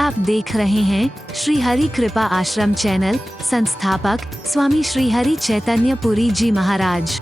आप देख रहे हैं श्री हरि कृपा आश्रम चैनल। संस्थापक स्वामी श्री हरि चैतन्य पुरी जी महाराज।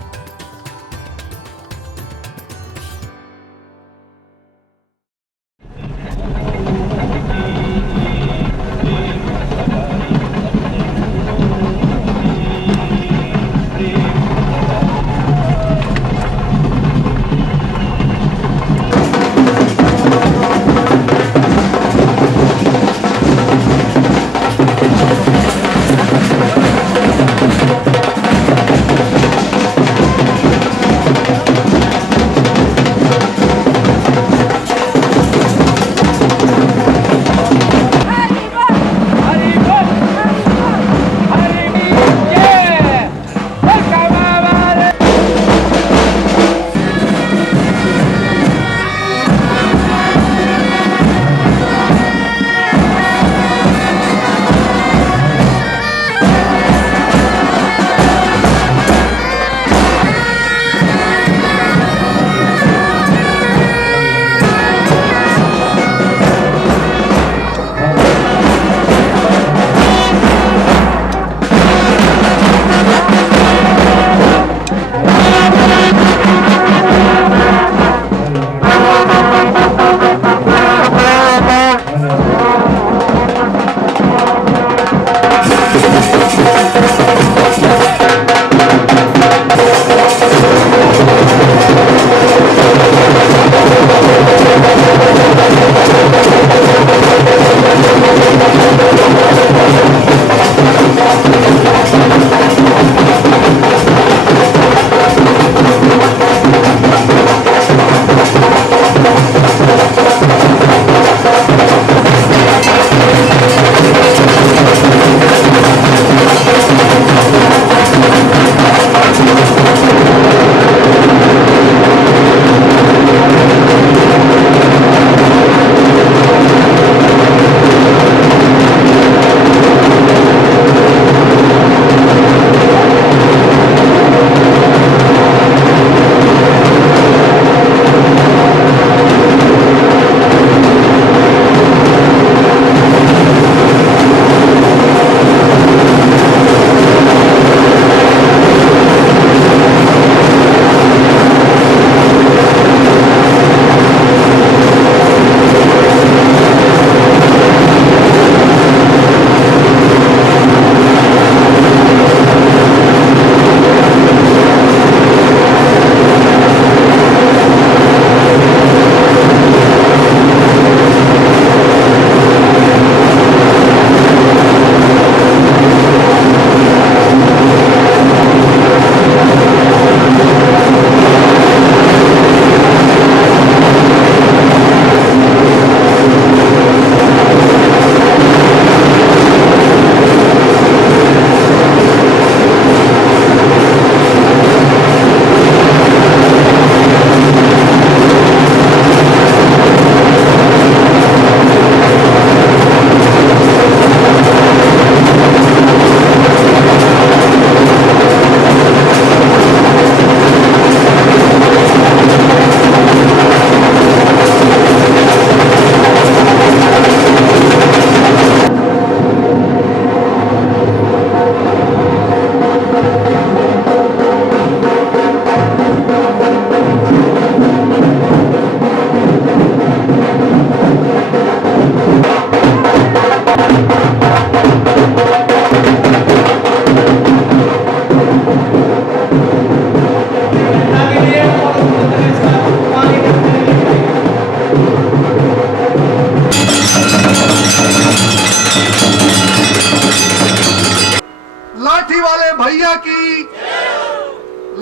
लाठी वाले भैया की,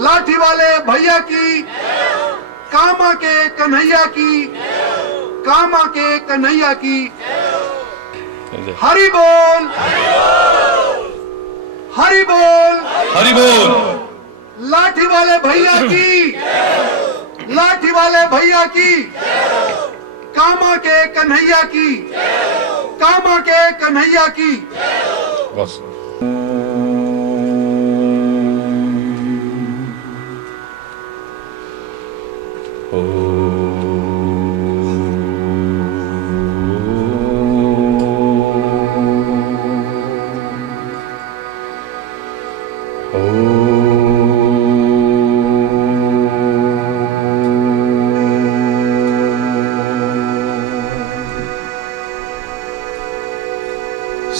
लाठी वाले भैया की, कामा के कन्हैया की, कामा के कन्हैया की। हरि बोल, हरि बोल, हरि बोल। लाठी वाले भैया की, लाठी वाले भैया की, कामा के कन्हैया की, कामा के कन्हैया की। बस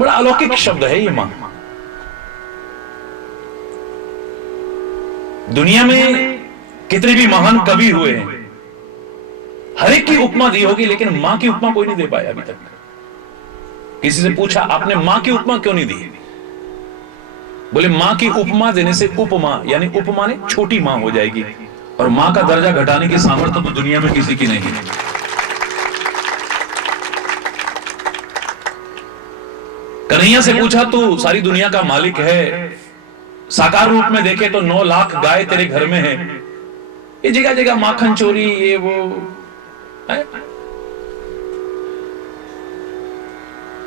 बड़ा अलौकिक शब्द है ये मां। दुनिया में कितने भी महान कवि हुए हैं, हर एक की उपमा दी होगी, लेकिन मां की उपमा कोई नहीं दे पाया अभी तक। किसी से पूछा आपने मां की उपमा क्यों नहीं दी? बोले मां की उपमा देने से उपमा यानी उपमा ने छोटी मां हो जाएगी, और मां का दर्जा घटाने की सामर्थ्य तो दुनिया में किसी की नहीं है। कन्हैया से पूछा तू सारी दुनिया का मालिक है, साकार रूप में देखे तो 9 लाख गाय तेरे घर में है, ये जगह जगह माखन चोरी ये वो है?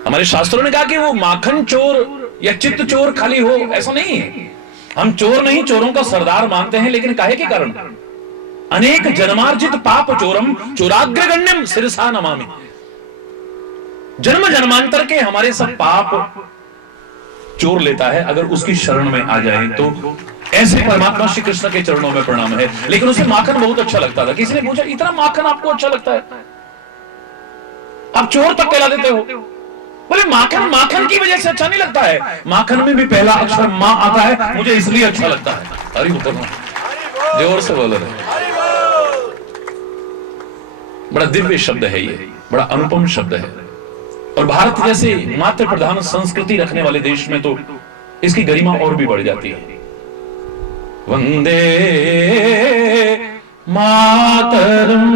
हमारे शास्त्रों ने कहा कि वो माखन चोर या चित्त चोर खाली हो, ऐसा नहीं है। हम चोर नहीं, चोरों का सरदार मानते हैं, लेकिन काहे के कारण? अनेक जन्मार्जित पाप चोरम चोराग्रगण्यम सिरसा नमामि। जन्म जन्मांतर के हमारे सब पाप चोर लेता है अगर उसकी शरण में आ जाए तो। ऐसे परमात्मा श्री कृष्ण के चरणों में प्रणाम है। लेकिन उसे माखन बहुत अच्छा लगता था। किसी ने पूछा इतना माखन आपको अच्छा लगता है, आप चोर तक कहला देते हो? बोले माखन माखन की वजह से अच्छा नहीं लगता है, माखन में भी पहला अक्षर मां आता है, मुझे इसलिए अच्छा लगता है। अरे जोर से बोलो रे। बड़ा दिव्य शब्द है ये, बड़ा अनुपम शब्द है। और भारत जैसे मातृ प्रधान संस्कृति रखने वाले देश में तो इसकी गरिमा और भी बढ़ जाती है। वंदे मातरम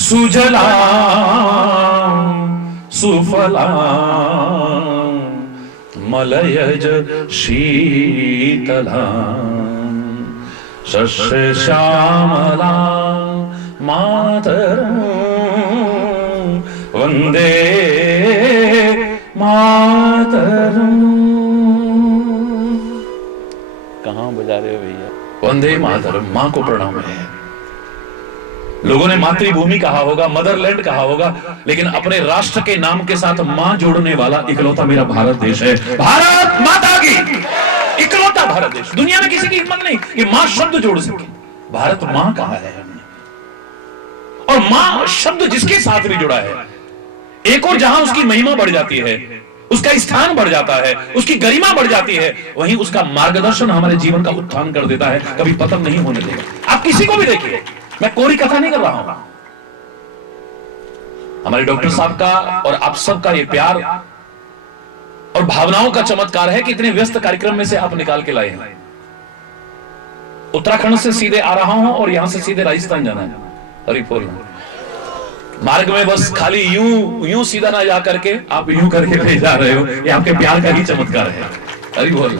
सुजला सुफला मलयज शीतला शस्य श्यामला मातरम वंदे मातरम। कहां बजा रहे हो भैया? वंदे मातरम, मां को प्रणाम है। लोगों ने मातृभूमि कहा होगा, मदरलैंड कहा होगा, लेकिन अपने राष्ट्र के नाम के साथ मां जोड़ने वाला इकलौता मेरा भारत देश है। भारत माता की, इकलौता भारत देश। दुनिया में किसी की हिम्मत नहीं कि मां शब्द जोड़ सके। भारत मां कहा है हमने, और मां शब्द जिसके साथ भी जुड़ा है, एक और जहां उसकी महिमा बढ़ जाती है, उसका स्थान बढ़ जाता है, उसकी गरिमा बढ़ जाती है, वहीं उसका मार्गदर्शन हमारे जीवन का उत्थान कर देता है, कभी पतन नहीं होने देगा। आप किसी को भी देखिए, मैं कोरी कथा नहीं कर रहा हूं। हमारे डॉक्टर साहब का और आप सबका ये प्यार और भावनाओं का चमत्कार है कि इतने व्यस्त कार्यक्रम में से आप निकाल के लाए हैं। उत्तराखंड से सीधे आ रहा हूं और यहां से सीधे राजस्थान जाना है। हरि बोल। मार्ग में बस खाली यूं सीधा ना जा करके आप यूं करके ले जा रहे हो, ये आपके प्यार का ही चमत्कार है। हरि बोल।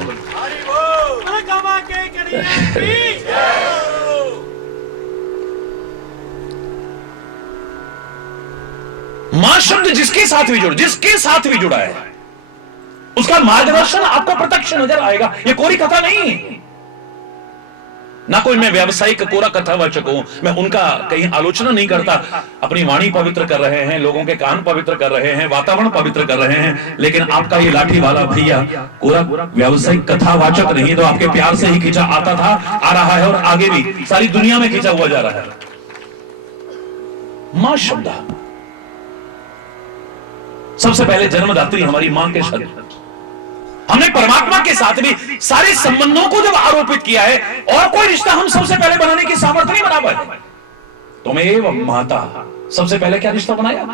मां शब्द जिसके साथ भी जुड़ा है, उसका मार्गदर्शन आपको प्रत्यक्ष नजर आएगा। ये कोरी कथा नहीं, ना कोई मैं व्यावसायिक कोरा कथावाचक हूं, मैं उनका कहीं आलोचना नहीं करता। अपनी वाणी पवित्र कर रहे हैं, लोगों के कान पवित्र कर रहे हैं, वातावरण पवित्र कर रहे हैं, लेकिन आपका ये लाठी वाला भैया कोरा व्यावसायिक कथावाचक नहीं, तो आपके प्यार से ही खींचा आता था, आ रहा है और आगे भी सारी दुनिया में खींचा हुआ जा रहा है। मां शब्द, सबसे पहले जन्मदात्री हमारी मां के शब्द। हमने परमात्मा के साथ भी सारे संबंधों को जब आरोपित किया है, और कोई रिश्ता हम सबसे पहले बनाने की सामर्थ्य नहीं बना पाए। तुमेव माता, सबसे पहले क्या रिश्ता बनाया?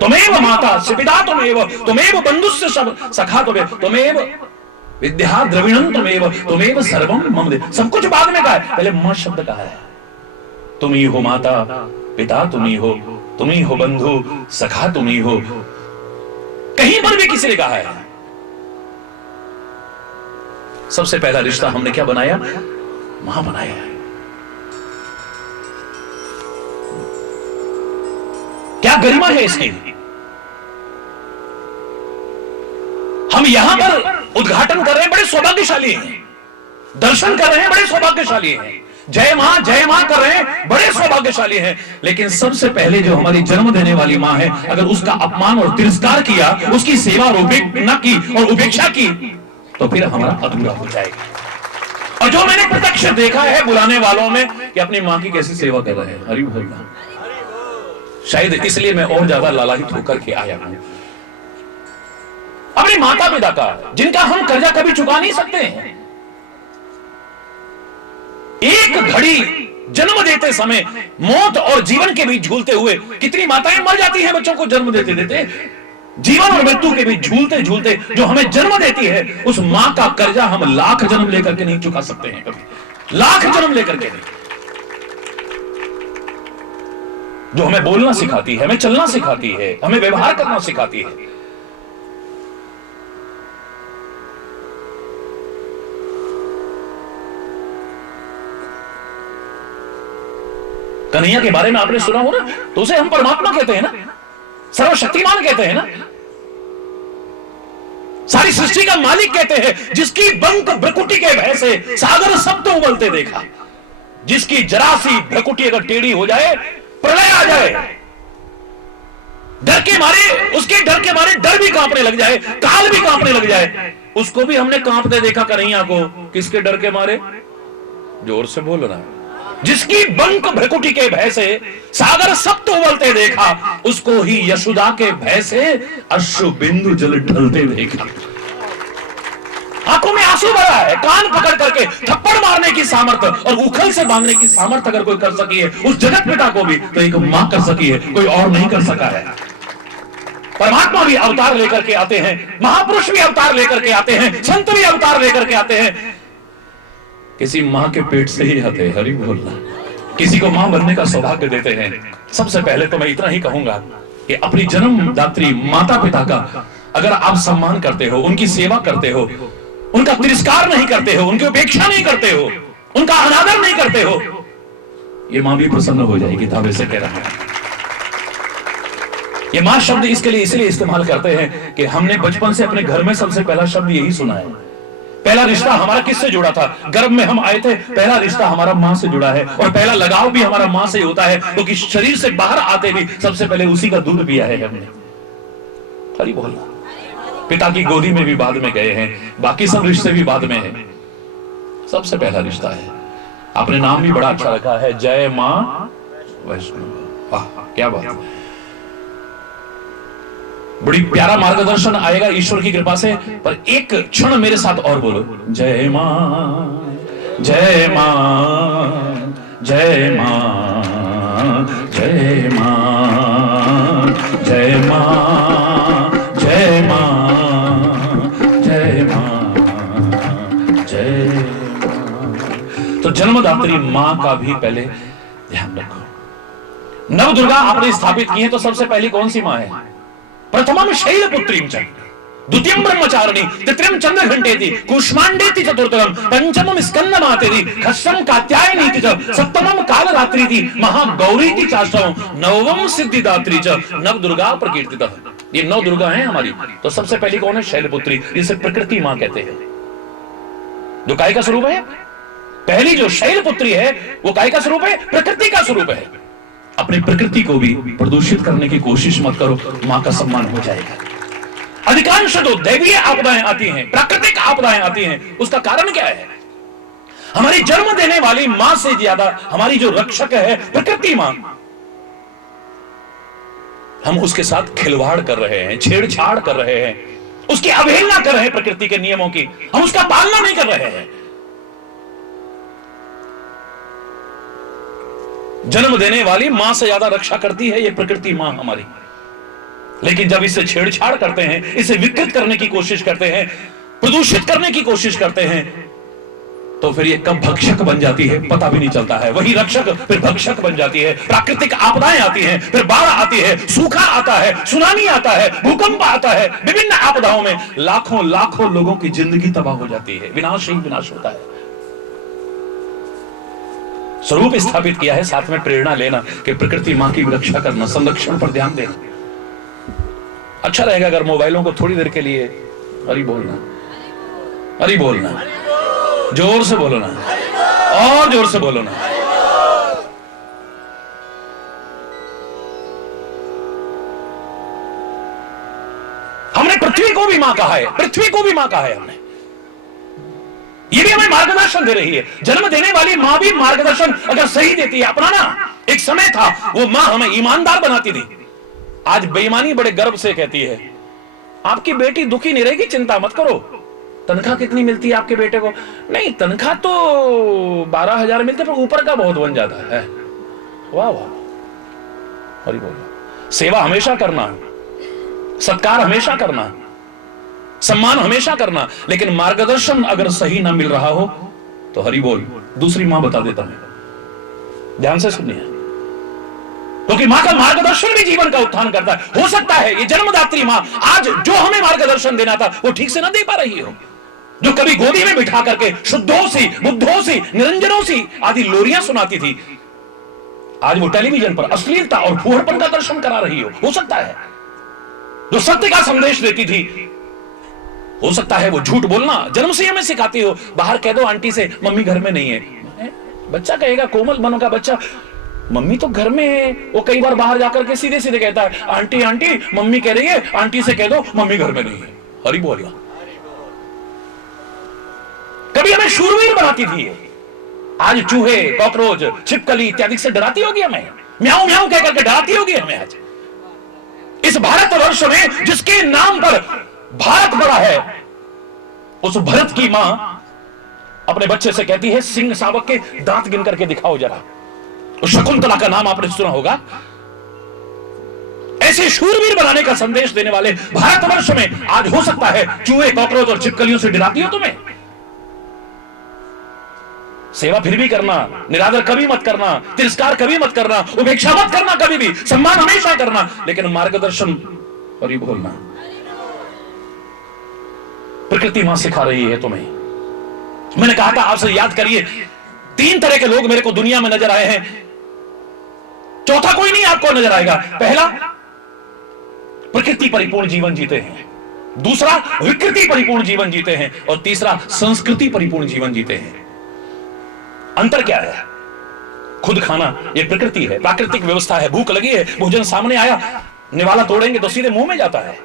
तुमेव माता पिता, तुमेव बंधुस्य सखा, तुमेव विद्या द्रविणम, तुमेव सर्वम मम देव। सब कुछ बाद में कहा है, पहले मां शब्द कहा है। तुम ही हो माता पिता, तुम ही हो बंधु सखा, तुम ही हो। कहीं पर भी किसी ने कहा है। सबसे पहला रिश्ता हमने क्या बनाया? मां बनाया है। क्या गरिमा है इसकी। हम यहां पर उद्घाटन कर रहे हैं, बड़े सौभाग्यशाली हैं। दर्शन कर रहे हैं, बड़े सौभाग्यशाली हैं। जय मां कर रहे हैं, बड़े सौभाग्यशाली हैं। लेकिन सबसे पहले जो हमारी जन्म देने वाली मां है, अगर उसका अपमान और तिरस्कार किया, उसकी सेवा न की और उपेक्षा की, तो फिर हमारा अधूरा हो जाएगा। और जो मैंने प्रत्यक्ष देखा है बुलाने वालों में कि अपनी मां की कैसी सेवा कर रहे हैं। हरि बोल। शायद इसलिए मैं और ज्यादा लालायित होकर के आया हूं। अपने माता पिता का, जिनका हम कर्जा कभी चुका नहीं सकते हैं। एक घड़ी जन्म देते समय मौत और जीवन के बीच झूलते हुए कितनी माताएं मर जाती हैं बच्चों को जन्म देते देते। जीवन और मृत्यु के बीच झूलते झूलते जो हमें जन्म देती है, उस मां का कर्जा हम लाख जन्म लेकर के नहीं चुका सकते हैं, कभी लाख जन्म लेकर के नहीं। जो हमें बोलना सिखाती है, हमें चलना सिखाती है, हमें व्यवहार करना सिखाती है। कन्हैया के बारे में आपने सुना हो ना, तो उसे हम परमात्मा कहते हैं ना, सर्वशक्तिमान कहते हैं ना, सारी सृष्टि का मालिक कहते हैं, जिसकी बंक भ्रकुटी के भय से सागर सब तो उबलते देखा। जिसकी जरा सी भ्रकुटी अगर टेढ़ी हो जाए, प्रलय आ जाए, डर के मारे, उसके डर के मारे डर भी कांपने लग जाए, काल भी कांपने लग जाए, उसको भी हमने कांपते देखा कन्हैया को। किसके डर के मारे? जोर से बोल रहा है। जिसकी बंक भ्रकुटी के भय से सागर सब तो उबलते देखा, उसको ही यशोदा के भय से अश्रु बिंदु जल ढलते देखा। आंखों में आंसू भरा है, कान पकड़ करके थप्पड़ मारने की सामर्थ्य और उखल से बांधने की सामर्थ्य अगर कोई कर सकी है उस जगत पिता को भी, तो एक मां कर सकी है, कोई और नहीं कर सका है। परमात्मा भी अवतार लेकर के आते हैं, महापुरुष भी अवतार लेकर के आते हैं, संत भी अवतार लेकर के आते हैं, किसी मां के पेट से ही आते हैं। हरि बोलना। किसी को मां बनने का सौभाग्य देते हैं। सबसे पहले तो मैं इतना ही कहूंगा कि अपनी जन्मदात्री माता पिता का अगर आप सम्मान करते हो, उनकी सेवा करते हो, उनका तिरस्कार नहीं करते हो, उनकी उपेक्षा नहीं करते हो, उनका अनादर नहीं करते हो, ये मां भी प्रसन्न हो जाएगी। धावे से कह रहा है। ये मां शब्द इसके लिए इसलिए इस्तेमाल करते हैं कि हमने बचपन से अपने घर में सबसे पहला शब्द यही सुना है। पहला रिश्ता हमारा किससे जुड़ा था? गर्भ में हम आए थे, पहला रिश्ता हमारा मां से जुड़ा है, और पहला लगाव भी हमारा मां से होता है, क्योंकि शरीर से बाहर आते भी सबसे पहले उसी का दूध पिया है हमने। खरी बोलना। पिता की गोदी में भी बाद में गए हैं, बाकी सब रिश्ते भी बाद में है, सबसे पहला रिश्ता है। आपने नाम भी बड़ा अच्छा रखा है, जय मां वैष्णव। वाह क्या बात है। बड़ी प्यारा मार्गदर्शन आएगा ईश्वर की कृपा से। पर एक क्षण मेरे साथ और बोलो, जय मां जय मां जय मां जय मां जय मां जय मां जय मां जय मां। तो जन्मदात्री मां का भी पहले ध्यान रखो। नवदुर्गा आपने स्थापित की है, तो सबसे पहली कौन सी मां है? प्रथमम शैलपुत्रीं च, द्वितीयं ब्रह्मचारिणी, तृतीयं चंद्रघंटेति, कूष्मांडेति चतुर्थम, पंचमम स्कंदमातेति, षष्ठम कात्यायनीति च, सप्तमम कालरात्रीति, महागौरीति चाष्टमम, नवम सिद्धिदात्री च, नवदुर्गा प्रकीर्तितः। ये नौ दुर्गा हैं हमारी। तो सबसे पहली कौन है? शैलपुत्री, जिसे प्रकृति मां कहते हैं, जो काय का स्वरूप है। पहली जो शैलपुत्री है वो काय का स्वरूप है? प्रकृति का स्वरूप है। अपनी प्रकृति को भी प्रदूषित करने की कोशिश मत करो, मां का सम्मान हो जाएगा। अधिकांश जो दैवीय आपदाएं आती हैं, प्राकृतिक आपदाएं आती हैं, उसका कारण क्या है? हमारी जन्म देने वाली मां से ज्यादा हमारी जो रक्षक है प्रकृति मां, हम उसके साथ खिलवाड़ कर रहे हैं, छेड़छाड़ कर रहे हैं, उसकी अवहेलना कर रहे हैं, प्रकृति के नियमों की हम उसका पालना नहीं कर रहे हैं। जन्म देने वाली मां से ज्यादा रक्षा करती है ये प्रकृति मां हमारी। लेकिन जब इससे छेड़छाड़ करते हैं, इसे विकृत करने की कोशिश करते हैं, प्रदूषित करने की कोशिश करते हैं, तो फिर ये कब भक्षक बन जाती है पता भी नहीं चलता है। वही रक्षक फिर भक्षक बन जाती है। प्राकृतिक आपदाएं आती हैं, फिर बाढ़ आती है, सूखा आता है, सुनामी आता है, भूकंप आता है, विभिन्न आपदाओं में लाखों लाखों लोगों की जिंदगी तबाह हो जाती है, विनाश ही विनाश होता है। स्वरूप स्थापित किया है, साथ में प्रेरणा लेना कि प्रकृति मां की रक्षा करना, संरक्षण पर ध्यान देना। अच्छा रहेगा अगर मोबाइलों को थोड़ी देर के लिए हरि बोलना, हरि बोलना, जोर से बोलो ना, और जोर से बोलो ना। हमने पृथ्वी को भी मां कहा है, पृथ्वी को भी मां कहा है हमने। ये भी हमें मार्गदर्शन दे रही है। जन्म देने वाली मां भी मार्गदर्शन अगर सही देती है, अपनाना। एक समय था वो मां हमें ईमानदार बनाती थी, आज बेईमानी बड़े गर्व से कहती है आपकी बेटी दुखी नहीं रहेगी, चिंता मत करो। तनख्वाह कितनी मिलती है आपके बेटे को? नहीं, तनख्वाह तो 12,000 मिलते, पर ऊपर का बहुत बन जाता है। वाह वाह, हरि बोल। सेवा हमेशा करना, सत्कार हमेशा करना, सम्मान हमेशा करना, लेकिन मार्गदर्शन अगर सही ना मिल रहा हो तो हरि बोल। दूसरी मां बता देता हूं, ध्यान से सुनिए, क्योंकि मां का मार्गदर्शन भी जीवन का उत्थान करता है। हो सकता है ये जन्मदात्री मां आज जो हमें मार्गदर्शन देना था वो ठीक से ना दे पा रही हो। जो कभी गोदी में बिठा करके शुद्धोसी, बुद्धोसी, निरंजनोसी आदि लोरियां सुनाती थी, आज वो टेलीविजन पर अश्लीलता और फूहड़पन का दर्शन करा रही हो सकता है। जो सत्य का संदेश देती थी, हो सकता है वो झूठ बोलना जन्म से हमें सिखाती हो। बाहर कह दो आंटी से मम्मी घर में नहीं है, बच्चा कहेगा, कोमल मन का बच्चा, मम्मी तो घर में है। वो कई बार बाहर जाकर के सीधे सीधे कहता है आंटी आंटी मम्मी कह रही है, आंटी से कह दो मम्मी घर में नहीं है। हरि बोल। कभी हमें शूरवीर बनाती थी, आज चूहे, कॉकरोच, छिपकली इत्यादि से डराती होगी हमें, म्याऊं म्याऊं कह करके डराती होगी हमें। आज इस भारतवर्ष में जिसके नाम पर भारत बड़ा है, उस भरत की मां अपने बच्चे से कहती है सिंह शावक के दांत गिन करके दिखाओ जरा। उस शकुंतला का नाम आपने सुना होगा। ऐसे शूरवीर बनाने का संदेश देने वाले भारतवर्ष में आज हो सकता है चूहे, कॉकरोच और छिपकलियों से डराती हो तुम्हें। सेवा फिर भी करना, निरादर कभी मत करना, तिरस्कार कभी मत करना, उपेक्षा मत करना, कभी भी सम्मान हमेशा करना, लेकिन मार्गदर्शन और ये बोलना। प्रकृति मां सिखा रही है तुम्हें। मैंने कहा था आपसे याद करिए, 3 तरह के लोग मेरे को दुनिया में नजर आए हैं, चौथा कोई नहीं आपको नजर आएगा। पहला, प्रकृति परिपूर्ण जीवन जीते हैं, दूसरा विकृति परिपूर्ण जीवन जीते हैं, और तीसरा संस्कृति परिपूर्ण जीवन जीते हैं। अंतर क्या है? खुद खाना ये प्रकृति है, प्राकृतिक व्यवस्था है। भूख लगी है, भोजन सामने आया, निवाला तोड़ेंगे तो सीधे मुंह में जाता है।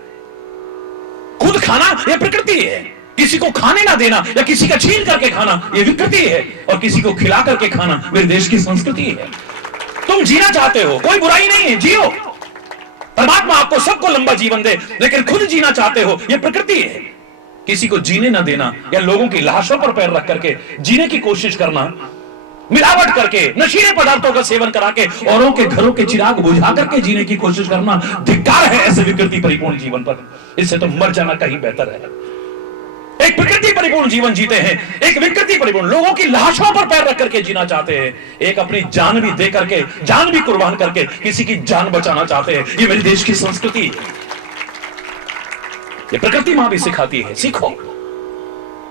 खुद खाना ये प्रकृति है, किसी को खाने ना देना या किसी का छीन करके खाना ये विकृति है, और किसी को खिला करके खाना मेरे देश की संस्कृति है। तुम जीना चाहते हो, कोई बुराई नहीं है, जियो। परमात्मा आपको सबको लंबा जीवन दे, लेकिन खुद जीना चाहते हो ये प्रकृति है। किसी को जीने ना देना या लोगों की लाशों पर पैर रख करके जीने की कोशिश करना, मिलावट करके, नशीले पदार्थों का सेवन करा के औरों के घरों के चिराग बुझा करके जीने की कोशिश करना धिक्कार है ऐसे विकृति परिपूर्ण जीवन पर। इससे तो मर जाना कहीं बेहतर है। एक प्रकृति परिपूर्ण जीवन जीते हैं, एक विकृति परिपूर्ण, लोगों की लाशों पर पैर रख करके जीना चाहते हैं, एक अपनी जान भी दे करके, जान भी कुर्बान करके किसी की जान बचाना चाहते हैं। ये मेरे देश की संस्कृति है, ये प्रकृति मां भी सिखाती है। सीखो,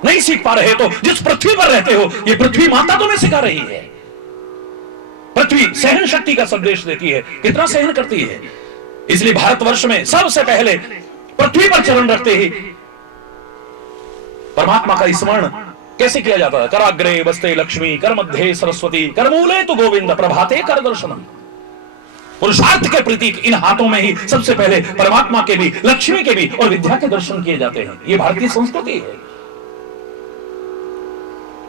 नहीं सीख पा रहे तो जिस पृथ्वी पर रहते हो, ये पृथ्वी माता तुम्हें सिखा रही है। पृथ्वी सहन शक्ति का संदेश देती है, कितना सहन करती है। इसलिए भारतवर्ष में सबसे पहले पृथ्वी पर चरण रखते ही परमात्मा का स्मरण कैसे किया जाता है? कराग्रे बस्ते लक्ष्मी, कर मध्य सरस्वती, कर मूले तो गोविंद, प्रभाते कर दर्शनम। पुरुषार्थ के प्रतीक इन हाथों में ही सबसे पहले परमात्मा के भी, लक्ष्मी के भी और विद्या के दर्शन किए जाते हैं। ये भारतीय संस्कृति है,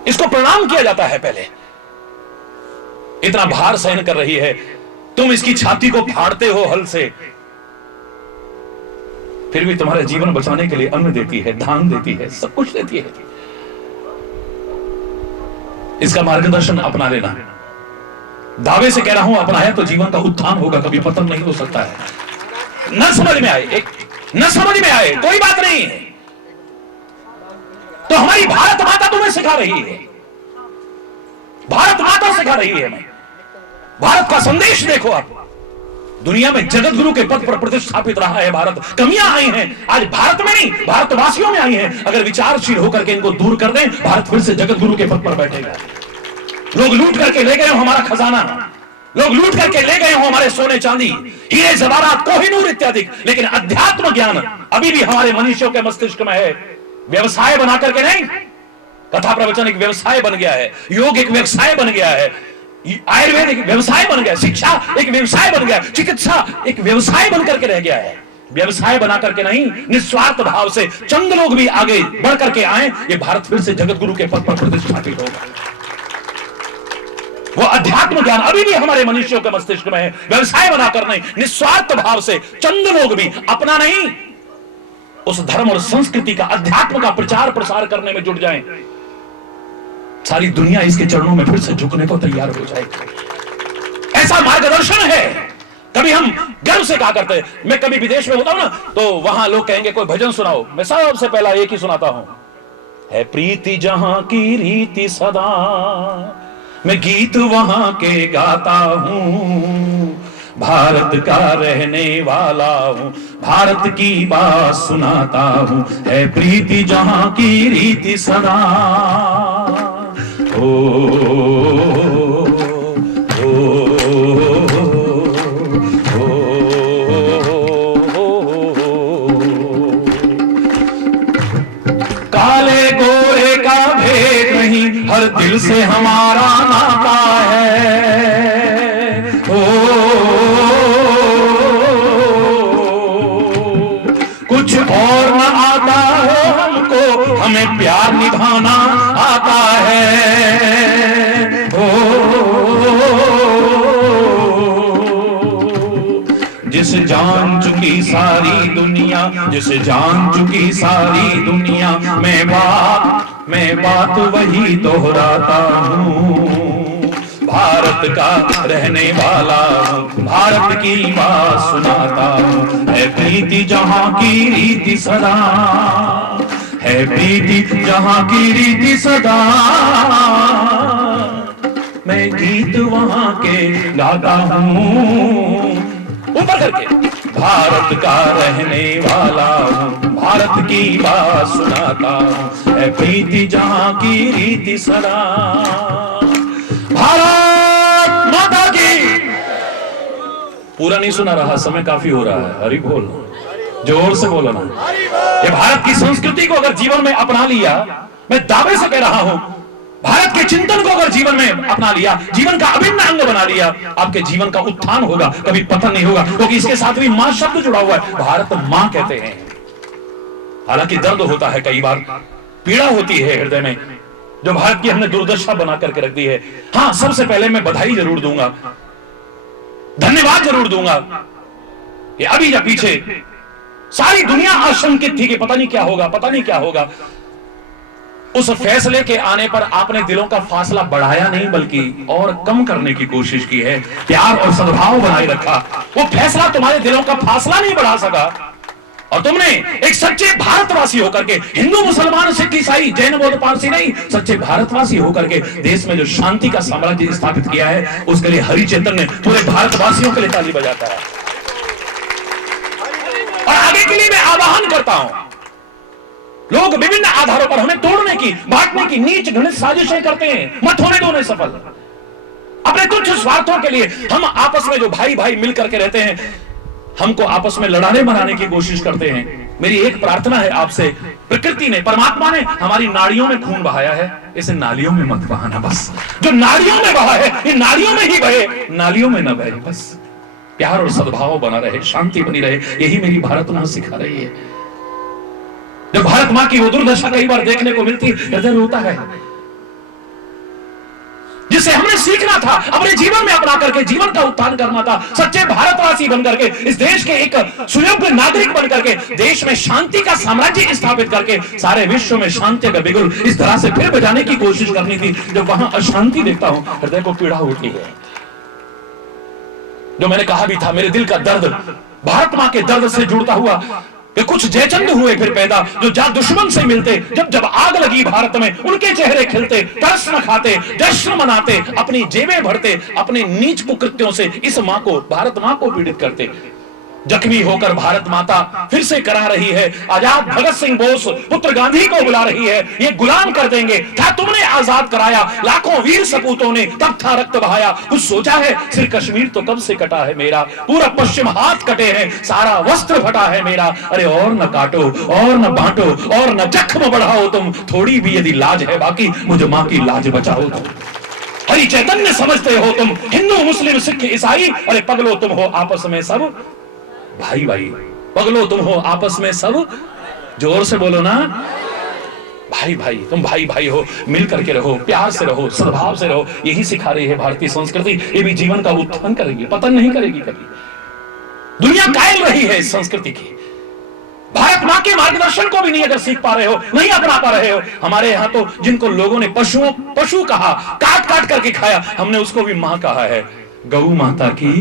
इसको प्रणाम किया जाता है पहले। इतना भार सहन कर रही है, तुम इसकी छाती को फाड़ते हो हल से, फिर भी तुम्हारे जीवन बचाने के लिए अन्न देती है, धान देती है, सब कुछ देती है। इसका मार्गदर्शन अपना लेना। दावे से कह रहा हूं, अपनाया तो जीवन का उत्थान होगा, कभी पतन नहीं हो सकता है। न समझ में आए, न समझ में आए कोई बात नहीं है, तो हमारी भारत माता तुम्हें सिखा रही है, भारत माता सिखा रही है। हमें भारत का संदेश देखो। आप दुनिया में जगत गुरु के पद पर प्रतिष्ठापित रहा है भारत। कमियां आई हैं आज भारत में नहीं, भारतवासियों में आई हैं। अगर विचारशील होकर के इनको दूर कर दें, भारत फिर से जगत गुरु के पद पर बैठेगा। लोग लूट करके ले गए हो हमारा खजाना, लोग लूट करके ले गए हो हमारे सोने चांदी, हीरे जवाहरात, कोहिनूर इत्यादि, लेकिन अध्यात्म ज्ञान अभी भी हमारे मनुष्यों के मस्तिष्क में है। व्यवसाय बना करके नहीं, कथा प्रवचन एक व्यवसाय बन गया है, योग एक व्यवसाय बन गया है, आयुर्वेद एक व्यवसाय बन गया, शिक्षा एक व्यवसाय बन गया, चिकित्सा एक व्यवसाय बन करके रह गया है। व्यवसाय बना करके नहीं, निस्वार्थ भाव से चंद लोग भी आगे बढ़ करके आए, ये भारत फिर से जगत गुरु के पद पर प्रतिष्ठापित होगा। वो अध्यात्म ज्ञान अभी भी हमारे मनुष्यों के मस्तिष्क में है। व्यवसाय बनाकर नहीं, निस्वार्थ भाव से चंद लोग भी, अपना नहीं, उस धर्म और संस्कृति का, अध्यात्म का प्रचार प्रसार करने में जुट जाएं, सारी दुनिया इसके चरणों में फिर से झुकने को तैयार हो जाएगी। ऐसा मार्गदर्शन है। कभी हम गर्व से कहा करते हैं, मैं कभी विदेश में होता हूं ना, तो वहां लोग कहेंगे कोई भजन सुनाओ, मैं सबसे पहला एक ही सुनाता हूं, है प्रीति जहां की रीति सदा, मैं गीत वहां के गाता हूं, भारत का रहने वाला हूं, भारत की बात सुनाता हूं, है प्रीति जहां की रीति सदा। ओ, ओ, काले गोरे का भेद नहीं, हर दिल से हमारा नाता है। कुछ और न आता हो हमको, हमें प्यार निभाना आता है। जिसे जान चुकी सारी दुनिया, जिसे जान चुकी सारी दुनिया, मैं बात वही दोहराता हूँ, भारत का रहने वाला हूँ, भारत की बात सुनाता हूँ, है प्रीति जहाँ की रीति सदा, है प्रीति जहाँ की रीति सदा, मैं गीत वहाँ के गाता हूँ, ऊपर करके, भारत का रहने वाला हूँ, भारत की बात सुनाता हूँ, है प्रीति जहाँ की रीति सदा। भारत माता की। पूरा नहीं सुना रहा, समय काफी हो रहा है, हरि बोल, जोर से बोलो ना। ये भारत की संस्कृति को अगर जीवन में अपना लिया, मैं दावे से कह रहा हूं, भारत के चिंतन को अगर जीवन में अपना लिया, जीवन का अभिन्न अंग बना लिया, आपके जीवन का उत्थान होगा, कभी पतन नहीं होगा, क्योंकि इसके साथ भी मां शब्द जुड़ा हुआ है। भारत मां कहते हैं। हालांकि दर्द होता है, कई बार पीड़ा होती है हृदय में, जो भारत की हमने दुर्दशा बना करके रख दी है। हाँ, सबसे पहले मैं बधाई जरूर दूंगा, धन्यवाद जरूर दूंगा। ये अभी या पीछे सारी दुनिया आशंकित थी कि पता नहीं क्या होगा, पता नहीं क्या होगा। उस फैसले के आने पर आपने दिलों का फासला बढ़ाया नहीं, बल्कि और कम करने की कोशिश की है, प्यार और सद्भाव बनाए रखा। वो फैसला तुम्हारे दिलों का फासला नहीं बढ़ा सका, और तुमने एक सच्चे भारतवासी होकर के, हिंदू मुसलमान सिख ईसाई जैन बौद्ध पारसी नहीं, सच्चे भारतवासी होकर के देश में जो शांति का साम्राज्य स्थापित किया है, उसके लिए हरि चैतन्य पूरे भारतवासियों के लिए ताली बजाता है। और आगे के लिए मैं आह्वान करता हूं, लोग विभिन्न आधारों पर हमें तोड़ने की, बांटने की नीच घृणित साजिशें करते हैं, मत होने दो उन्हें सफल। अपने तुच्छ स्वार्थों के लिए हम आपस में जो भाई भाई मिल करके रहते हैं, हमको आपस में लड़ाने बनाने की कोशिश करते हैं। मेरी एक प्रार्थना है आपसे, प्रकृति ने, परमात्मा ने हमारी नाड़ियों में खून बहाया है, इसे नालियों में मत बहाना। बस जो नाड़ियों में बहा है, ये नालियों में ही बहे, नालियों में न बहे। बस प्यार और सद्भाव बना रहे, शांति बनी रहे, यही मेरी भारत मां सिखा रही है। जब भारत मां की वो दुर्दशा कई बार देखने को मिलती, हृदय रोता है, जिसे हमने सीखना था, अपने जीवन में अपना करके जीवन का उत्थान करना था, सच्चे भारतवासी बन करके, इस देश के एक सुयोग्य नागरिक बन करके, देश में शांति का साम्राज्य स्थापित करके, सारे विश्व में शांति का बिगुल इस तरह से फिर बजाने की कोशिश करनी थी। जब वहां अशांति देखता हूं, हृदय को पीड़ा होती है। जो मैंने कहा भी था, मेरे दिल का दर्द भारत मां के दर्द से जुड़ता हुआ कि कुछ जयचंद हुए फिर पैदा, जो जा दुश्मन से मिलते, जब जब आग लगी भारत में, उनके चेहरे खिलते, तरस न खाते, जश्न मनाते, अपनी जेबें भरते, अपने नीच कुकृत्यों से इस मां को, भारत मां को पीड़ित करते। जख्मी होकर भारत माता फिर से करा रही है, आजाद भगत सिंह बोस पुत्र गांधी को बुला रही है, ये गुलाम कर देंगे। था तुमने आजाद कराया, लाखों वीर सपूतों ने तब था रक्त बहाया। कुछ सोचा है, सिर कश्मीर तो कब से कटा है मेरा, पूरा पश्चिम हाथ कटे हैं, सारा वस्त्र फटा है मेरा। अरे और न काटो, और न बांटो, और न जख्म बढ़ाओ तुम, थोड़ी भी यदि लाज है बाकी, मुझे मां की लाज बचाओ तुम। हरि चैतन्य समझते हो तुम, हिंदू मुस्लिम सिख ईसाई, अरे पगलो तुम हो आपस में सब भाई भाई। पगलो तुम हो आपस में सब, जोर से बोलो ना, भाई भाई, तुम भाई भाई हो, मिल करके रहो, प्यार से रहो, सद्भाव से रहो। यही सिखा रही है भारतीय संस्कृति। ये भी जीवन का उत्थान करेगी, पतन नहीं करेगी कभी। दुनिया कायल रही है इस संस्कृति की। भारत मां के मार्गदर्शन को भी नहीं अगर सीख पा रहे हो, नहीं अपना पा रहे हो। हमारे यहां तो जिनको लोगों ने पशु कहा, काट काट करके खाया, हमने उसको भी मां कहा है। गौ माता की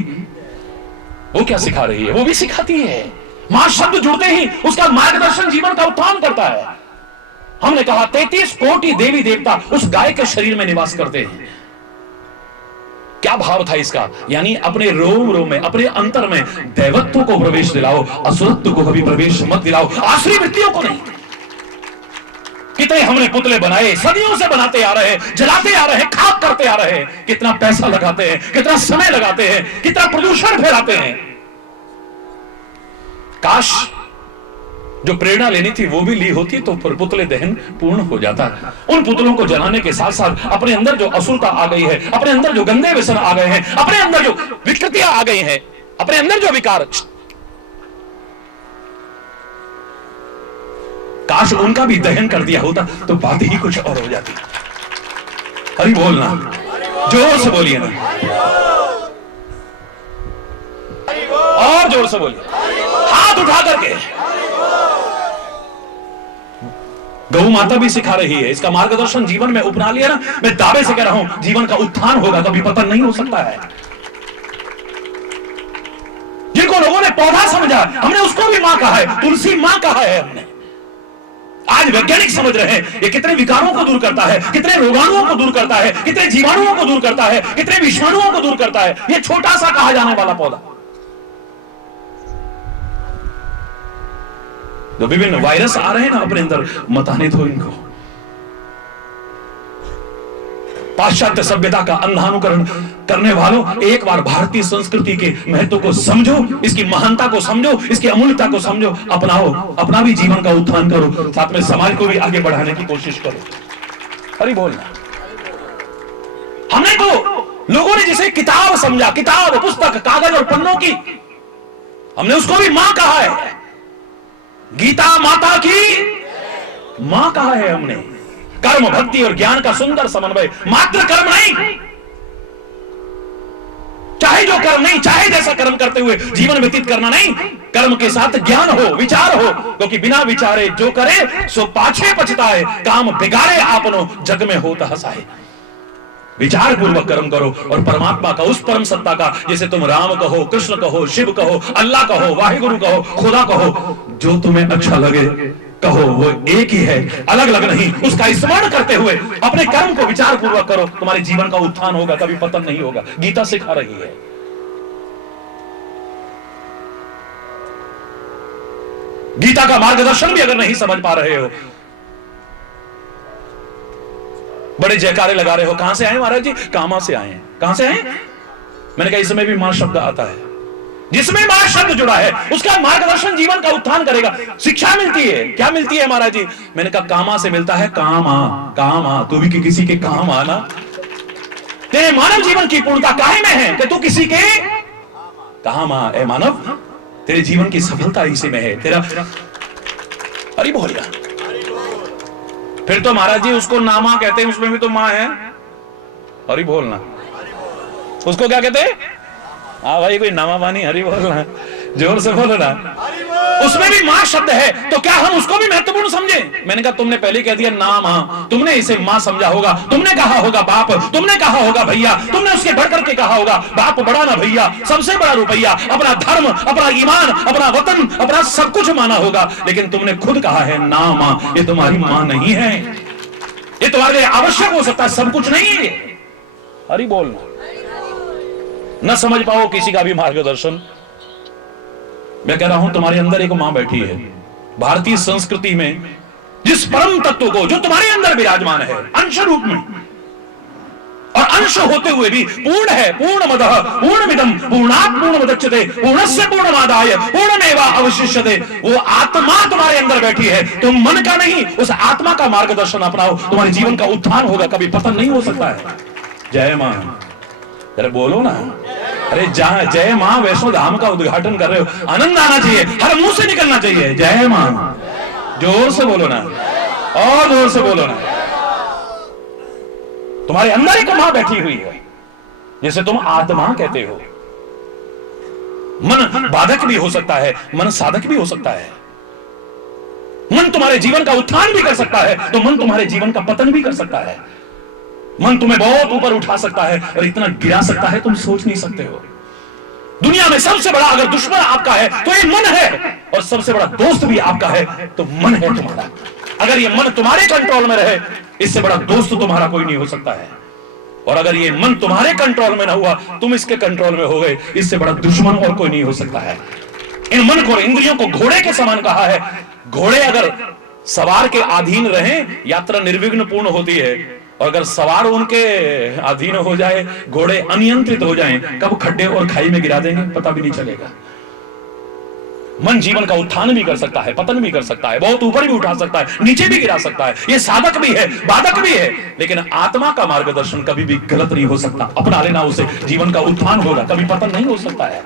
वो क्या सिखा रही है? वो भी सिखाती है। मां शब्द जुड़ते ही उसका मार्गदर्शन जीवन का उत्थान करता है। हमने कहा 33 कोटि देवी देवता उस गाय के शरीर में निवास करते हैं। क्या भाव था इसका? यानी अपने रोम रोम में, अपने अंतर में दैवत्व को प्रवेश दिलाओ, असुरत्व को कभी प्रवेश मत दिलाओ, आसुरी वृत्तियों को नहीं। कितने हमने पुतले बनाए, सदियों से बनाते आ रहे हैं, जलाते आ रहे हैं, खाक करते आ रहे हैं, कितना पैसा लगाते हैं, कितना समय लगाते हैं, कितना प्रदूषण फैलाते हैं। काश जो प्रेरणा लेनी थी वो भी ली होती तो पुतले दहन पूर्ण हो जाता। उन पुतलों को जलाने के साथ साथ अपने अंदर जो असुरता आ गई है, अपने अंदर जो गंदे व्यसन आ गए हैं, अपने अंदर जो विकृतियां आ गई हैं, अपने अंदर जो विकार, काश उनका भी दहन कर दिया होता तो बात ही कुछ और हो जाती। हरि बोलना, जोर से बोलिए ना, और जोर से बोलिए, हाथ उठा करके। गौ माता भी सिखा रही है, इसका मार्गदर्शन जीवन में अपना लिया ना, मैं दावे से कह रहा हूं जीवन का उत्थान होगा, कभी पतन नहीं हो सकता है। जिनको लोगों ने पौधा समझा, हमने उसको भी मां कहा है, तुलसी मां कहा है हमने। आज वैज्ञानिक समझ रहे हैं ये कितने विकारों को दूर करता है, कितने रोगाणुओं को दूर करता है, कितने जीवाणुओं को दूर करता है, कितने विषाणुओं को दूर करता है। ये छोटा सा कहा जाने वाला पौधा, जो विभिन्न वायरस आ रहे हैं ना अपने अंदर, मत आने दो इनको। पाश्चात्य सभ्यता का अंधानुकरण करने वालों, एक बार भारतीय संस्कृति के महत्व को समझो, इसकी महानता को समझो, इसकी अमूल्यता को समझो, अपनाओ, अपना भी जीवन का उत्थान करो, साथ में समाज को भी आगे बढ़ाने की कोशिश करो। हरि बोलना। हमने तो लोगों ने जिसे किताब समझा, किताब, पुस्तक, कागज और पन्नों की, हमने उसको भी मां कहा है। गीता माता की मां कहा है हमने। कर्म, भक्ति और ज्ञान का सुंदर समन्वय, मात्र कर्म नहीं, चाहे जो कर्म नहीं, चाहे जैसा कर्म करते हुए जीवन व्यतीत करना नहीं, कर्म के साथ ज्ञान हो, विचार हो, क्योंकि बिना विचारे जो करे सो पाछे पछताए, काम बिगाड़े आपनो जग में होता हंसाए। विचार पूर्वक कर्म करो और परमात्मा का, उस परम सत्ता का, जिसे तुम राम कहो, कृष्ण कहो, शिव कहो, अल्लाह कहो, वाहिगुरु कहो, खुदा कहो, जो तुम्हें अच्छा लगे कहो, वो एक ही है, अलग अलग नहीं। उसका स्मरण करते हुए अपने कर्म को विचार पूर्वक करो, तुम्हारे जीवन का उत्थान होगा, कभी पतन नहीं होगा। गीता सिखा रही है। गीता का मार्गदर्शन भी अगर नहीं समझ पा रहे हो, बड़े जयकारे लगा रहे हो, कहां से आए महाराज जी? कामा से आए हैं। कहां से आए? मैंने कहा इसमें भी मां शब्द आता है। जिसमें मां शब्द जुड़ा है उसका मार्गदर्शन जीवन का उत्थान करेगा। शिक्षा मिलती है, क्या मिलती है महाराज जी? मैंने कहा कामा से मिलता है काम आ, काम आ, तू भी किसी के काम आना। तेरे मानव जीवन की पूर्णता काहे में है कि तू किसी के काम आ। ए मानव, तेरे जीवन की सफलता इसी में है। तेरा अरे बोलिया, फिर तो महाराज जी उसको नामा कहते हैं, उसमें भी तो मां है। हरि बोलना। उसको क्या कहते हैं? हाँ भाई, कोई नामा बानी, हरि बोलना, जोर से बोलो ना। उसमें भी मां शब्द है, तो क्या हम उसको भी महत्वपूर्ण समझे? मैंने कहा तुमने पहले कह दिया ना मां, तुमने इसे मां समझा होगा, तुमने कहा होगा बाप, तुमने कहा होगा भैया, तुमने उसके बढ़ करके कहा होगा बाप बड़ा ना भैया, सबसे बड़ा रुपया, अपना धर्म, अपना ईमान, अपना वतन, अपना सब कुछ माना होगा। लेकिन तुमने खुद कहा है ना मां, ये तुम्हारी मां नहीं है, ये तुम्हारे लिए आवश्यक हो सकता है, सब कुछ नहीं है। हरि बोलना। न समझ पाओ किसी का भी मार्गदर्शन। मैं कह रहा हूं तुम्हारे अंदर एक मां बैठी है। भारतीय संस्कृति में जिस परम तत्व को, जो तुम्हारे अंदर विराजमान है अंश रूप में, और अंश होते हुए भी पूर्ण है, पूर्णमदः पूर्णमिदं पूर्णात् पूर्णमुदच्यते पूर्णस्य पूर्णमादाय पूर्णमेवा अवशिष्यते, वो आत्मा तुम्हारे अंदर बैठी है। तुम मन का नहीं, उस आत्मा का मार्गदर्शन अपनाओ, तुम्हारे जीवन का उत्थान होगा, कभी पतन नहीं हो सकता है। जय मां। जरा बोलो ना। अरे जहां जय मां वैष्णो धाम का उद्घाटन कर रहे हो, आनंद आना चाहिए, हर मुंह से निकलना चाहिए जय मां। जोर से बोलो ना, और जोर से बोलो ना। तुम्हारे अंदर एक मां बैठी हुई है जिसे तुम आत्मा कहते हो। मन बाधक भी हो सकता है, मन साधक भी हो सकता है। मन तुम्हारे जीवन का उत्थान भी कर सकता है, तो मन तुम्हारे जीवन का पतन भी कर सकता है। मन तुम्हें बहुत ऊपर उठा सकता है और इतना गिरा सकता है तुम सोच नहीं सकते हो। दुनिया में सबसे बड़ा अगर दुश्मन आपका है तो ये मन है, और सबसे बड़ा दोस्त भी आपका है तो मन है तुम्हारा। अगर ये मन तुम्हारे कंट्रोल में रहे, इससे बड़ा दोस्त तुम्हारा कोई नहीं हो सकता है। और अगर ये मन तुम्हारे कंट्रोल में ना हुआ, तुम इसके कंट्रोल में हो गए, इससे बड़ा दुश्मन और कोई नहीं हो सकता है। इन मन को, इंद्रियों को घोड़े के समान कहा है। घोड़े अगर सवार के अधीन रहें, यात्रा निर्विघ्न पूर्ण होती है, और अगर सवार उनके अधीन हो जाए, घोड़े अनियंत्रित हो जाएं, कब खड्डे और खाई में गिरा देंगे पता भी नहीं चलेगा। मन जीवन का उत्थान भी कर सकता है, पतन भी कर सकता है, बहुत ऊपर भी उठा सकता है, नीचे भी गिरा सकता है। ये साधक भी है, बाधक भी है, लेकिन आत्मा का मार्गदर्शन कभी भी गलत नहीं हो सकता। अपना लेना उसे, जीवन का उत्थान होगा, कभी पतन नहीं हो सकता है।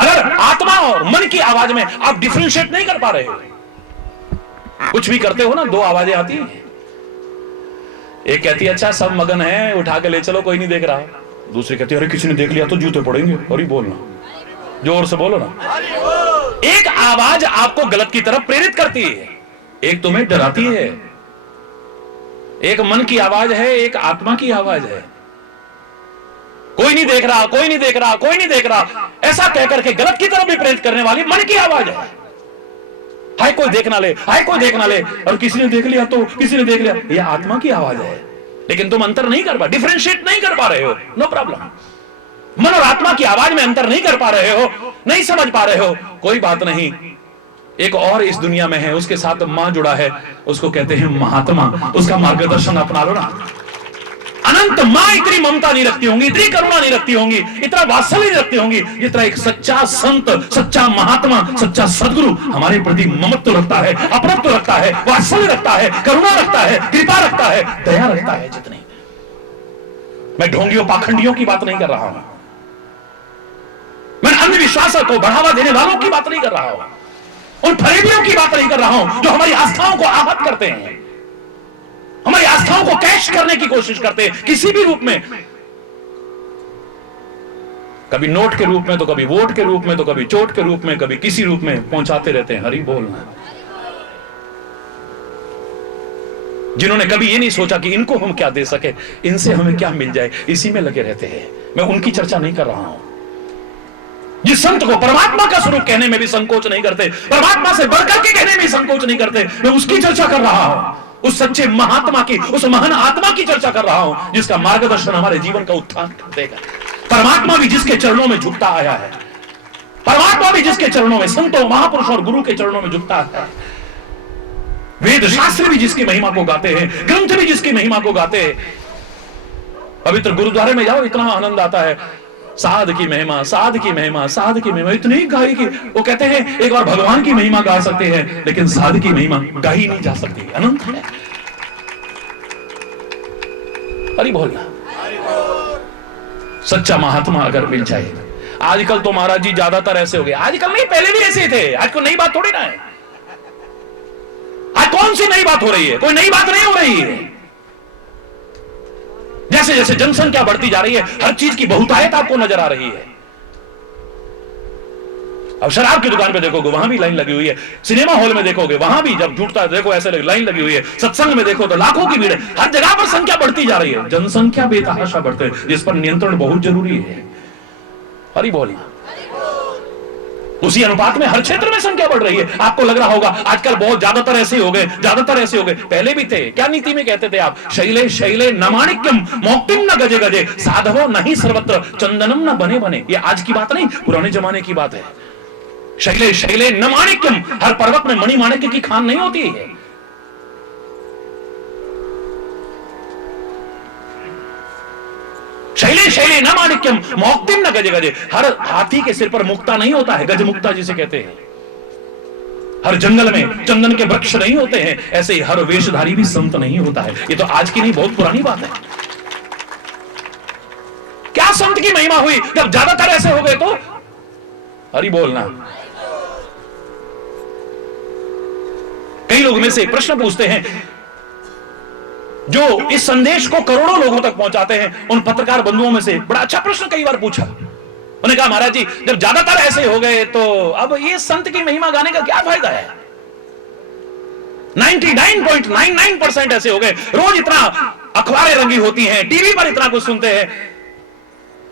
अगर आत्मा और मन की आवाज में आप डिफरेंशिएट नहीं कर पा रहे हो, कुछ भी करते हो ना, दो आवाजें आती हैं। एक कहती है अच्छा सब मगन है, उठा के ले चलो, कोई नहीं देख रहा। दूसरी कहती है अरे किसी ने देख लिया तो जूते पड़ेंगे। और ही बोलना, जोर से बोलो ना। एक आवाज आपको गलत की तरफ प्रेरित करती है, एक तुम्हें डराती है। एक मन की आवाज है, एक आत्मा की आवाज है। कोई नहीं देख रहा, कोई नहीं देख रहा, कोई नहीं देख रहा, ऐसा कहकर के गलत की तरफ भी प्रेरित करने वाली मन की आवाज है। हाय कोई देख ना ले, हाय कोई देख ना ले, और किसी ने देख लिया तो, किसी ने देख लिया, यह आत्मा की आवाज है। लेकिन तुम अंतर नहीं कर पा, डिफरेंशिएट नहीं कर पा रहे हो, नो प्रॉब्लम। मन और आत्मा की आवाज में अंतर नहीं कर पा रहे हो, नहीं समझ पा रहे हो, कोई बात नहीं। एक और इस दुनिया में है, उसके साथ मां जुड़ा है, उसको कहते हैं महात्मा। उसका मार्गदर्शन अपना लो ना। अनंत मां इतनी ममता नहीं रखती होंगी, इतनी करुणा नहीं रखती होंगी, इतना वात्सल्य नहीं रखती होंगी, जितना एक सच्चा संत, सच्चा महात्मा, सच्चा सदगुरु हमारे प्रति ममत्व रखता है, अपनत्व रखता है, वात्सल्य रखता है, करुणा रखता है, कृपा रखता है, दया रखता है। जितनी मैं ढोंगियों पाखंडियों की बात नहीं कर रहा हूं, मैं अंधविश्वास को बढ़ावा देने वालों की बात नहीं कर रहा हूं, उन फरेबियों की बात नहीं कर रहा हूं जो हमारी आस्थाओं को आहत करते हैं, हमारी आस्थाओं को कैश करने की कोशिश करते हैं किसी भी रूप में, कभी नोट के रूप में, तो कभी वोट के रूप में, तो कभी चोट के रूप में, कभी किसी रूप में पहुंचाते रहते हैं। हरि बोलना। जिन्होंने कभी ये नहीं सोचा कि इनको हम क्या दे सके, इनसे हमें क्या मिल जाए, इसी में लगे रहते हैं। मैं उनकी चर्चा नहीं कर रहा हूं। जिस संत को परमात्मा का स्वरूप कहने में भी संकोच नहीं करते, परमात्मा से बढ़कर के कहने में संकोच नहीं करते, मैं उसकी चर्चा कर रहा हूं। उस सच्चे महात्मा की, उस महान आत्मा की चर्चा कर रहा हूं, जिसका मार्गदर्शन हमारे जीवन का उत्थान कर देगा। परमात्मा भी जिसके चरणों में झुकता आया है, परमात्मा भी जिसके चरणों में, संतों, महापुरुष और गुरु के चरणों में झुकता है। वेद शास्त्र भी जिसकी महिमा को गाते हैं, ग्रंथ भी जिसकी महिमा को गाते हैं। पवित्र गुरुद्वारे में जाओ, इतना आनंद आता है। साध की महिमा, साध की महिमा, साध की महिमा, इतनी गाई की। वो कहते हैं एक बार भगवान की महिमा गा सकते हैं, लेकिन साध की महिमा गाई नहीं जा सकती, अनंत है। हरि बोलना। सच्चा महात्मा अगर मिल जाए। आजकल तो महाराज जी ज्यादातर ऐसे हो गए, आजकल नहीं, पहले भी ऐसे थे। आज कोई नई बात थोड़ी ना है। आज कौन सी नई बात हो रही है? कोई नई बात नहीं हो रही है। जैसे जैसे जनसंख्या बढ़ती जा रही है, हर चीज की बहुतायत आपको नजर आ रही है। अब शराब की दुकान पे देखोगे, वहां भी लाइन लगी हुई है। सिनेमा हॉल में देखोगे, वहां भी जब झूठता है देखो ऐसे लाइन लगी हुई है। सत्संग में देखो तो लाखों की भीड़ है। हर जगह पर संख्या बढ़ती जा रही है। जनसंख्या बेतहाशा बढ़ते है, जिस पर नियंत्रण बहुत जरूरी है। हरि बोल। उसी अनुपात में हर क्षेत्र में संख्या बढ़ रही है। आपको लग रहा होगा आजकल बहुत ज्यादातर ऐसे हो गए, ज्यादातर ऐसे हो गए, पहले भी थे। क्या नीति में कहते थे आप? शैले शैले न माणिक्यम मौक्तिम न गजे गजे साधवो नहीं सर्वत्र चंदनम न बने बने। ये आज की बात नहीं, पुराने जमाने की बात है। शैले शैले न माणिक्यम, हर पर्वत में मणि माणिक्य की खान नहीं होती है। शैले शैले न माणिक्यम मौक्तिम न गजे गजे, हर हाथी के सिर पर मुक्ता नहीं होता है, गज मुक्ता जिसे कहते हैं। हर जंगल में चंदन के वृक्ष नहीं होते हैं, ऐसे ही हर वेशधारी भी संत नहीं होता है। ये तो आज की नहीं, बहुत पुरानी बात है। क्या संत की महिमा हुई जब ज्यादातर ऐसे हो गए तो हरि बोलना। कई लोग में से एक प्रश्न पूछते हैं जो इस संदेश को करोड़ों लोगों तक पहुंचाते हैं, उन पत्रकार बंधुओं में से बड़ा अच्छा प्रश्न कई बार पूछा। उन्होंने कहा महाराज जी जब ज्यादातर ऐसे हो गए तो अब ये संत की महिमा गाने का क्या फायदा है? 99.99% ऐसे हो गए, रोज इतना अखबारें रंगी होती हैं, टीवी पर इतना कुछ सुनते हैं,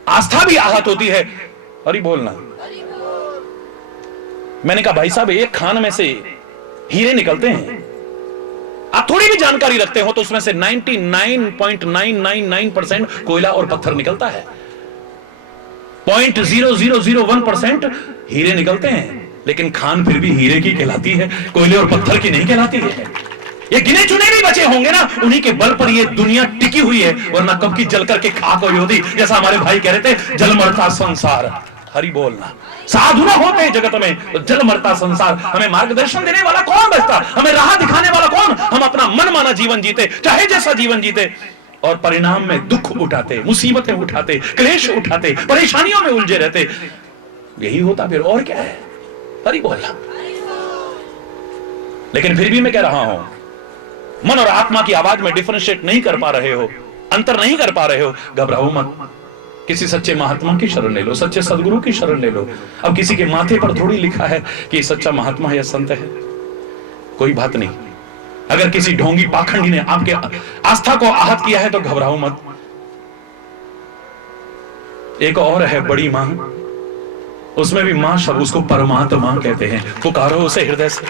आस्था भी आहत होती है। हरि बोलना। मैंने कहा भाई साहब एक खान में से हीरे निकलते हैं, आप थोड़ी भी जानकारी रखते हो तो उसमें से 99.999% कोयला और पत्थर निकलता है, 0.0001% हीरे निकलते हैं, लेकिन खान फिर भी हीरे की कहलाती है, कोयले और पत्थर की नहीं कहलाती है। ये गिने चुने भी बचे होंगे ना, उन्हीं के बल पर ये दुनिया टिकी हुई है, वरना कब की जल करके खाक हुई होती। जैसा हमारे भाई कह रहे थे, जल मरता संसार। हरि बोलना। साधु ना होते जगत में तो जल मरता संसार। हमें मार्गदर्शन देने वाला कौन बचता? हमें राह दिखाने वाला कौन? हम अपना मन माना जीवन जीते, चाहे जैसा जीवन जीते, और परिणाम में दुख उठाते, मुसीबतें उठाते, क्लेश उठाते, परेशानियों में उलझे रहते। यही होता फिर, और क्या है? हरि बोलना। लेकिन फिर भी मैं कह रहा हूं, मन और आत्मा की आवाज में डिफरेंशिएट नहीं कर पा रहे हो, अंतर नहीं कर पा रहे हो, घबराओ मत। किसी सच्चे महात्मा की शरण ले लो, सच्चे सदगुरु की शरण ले लो। अब किसी के माथे पर थोड़ी लिखा है कि सच्चा महात्मा या संत है, कोई बात नहीं। अगर किसी ढोंगी पाखंडी ने आपके आस्था को आहत किया है तो घबराओ मत। एक और है बड़ी मां, उसमें भी मां शब्द, उसको परमात्मा कहते हैं। पुकारो उसे हृदय से,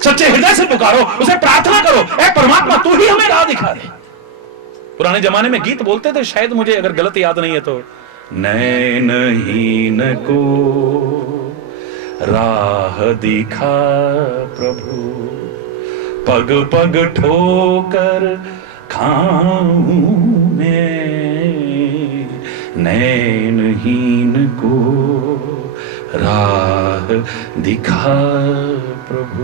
सच्चे हृदय से पुकारो, उसे प्रार्थना करो, ऐ परमात्मा तू ही हमें राह दिखा दे। पुराने जमाने में गीत बोलते थे, शायद मुझे अगर गलत याद नहीं है तो, नैनहीन को राह दिखा प्रभु, पग पग ठोकर खाऊं मैं, नैनहीन को राह दिखा प्रभु।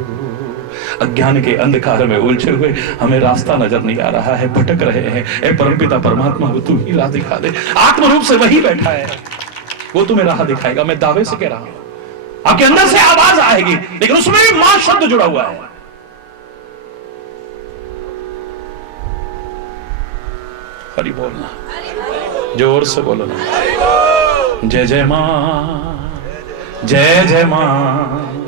अज्ञान के अंधकार में उलझे हुए हमें रास्ता नजर नहीं आ रहा है, भटक रहे हैं। ऐ परमपिता परमात्मा वो तू ही राह दिखा दे। आत्म रूप से वही बैठा है, वो तुम्हें राह दिखाएगा। मैं दावे से कह रहा हूं, आपके अंदर से आवाज आएगी, लेकिन उसमें भी मां शब्द जुड़ा हुआ है। हरि बोलना, जोर से बोलो ना। जय जय मां, जय जय मां,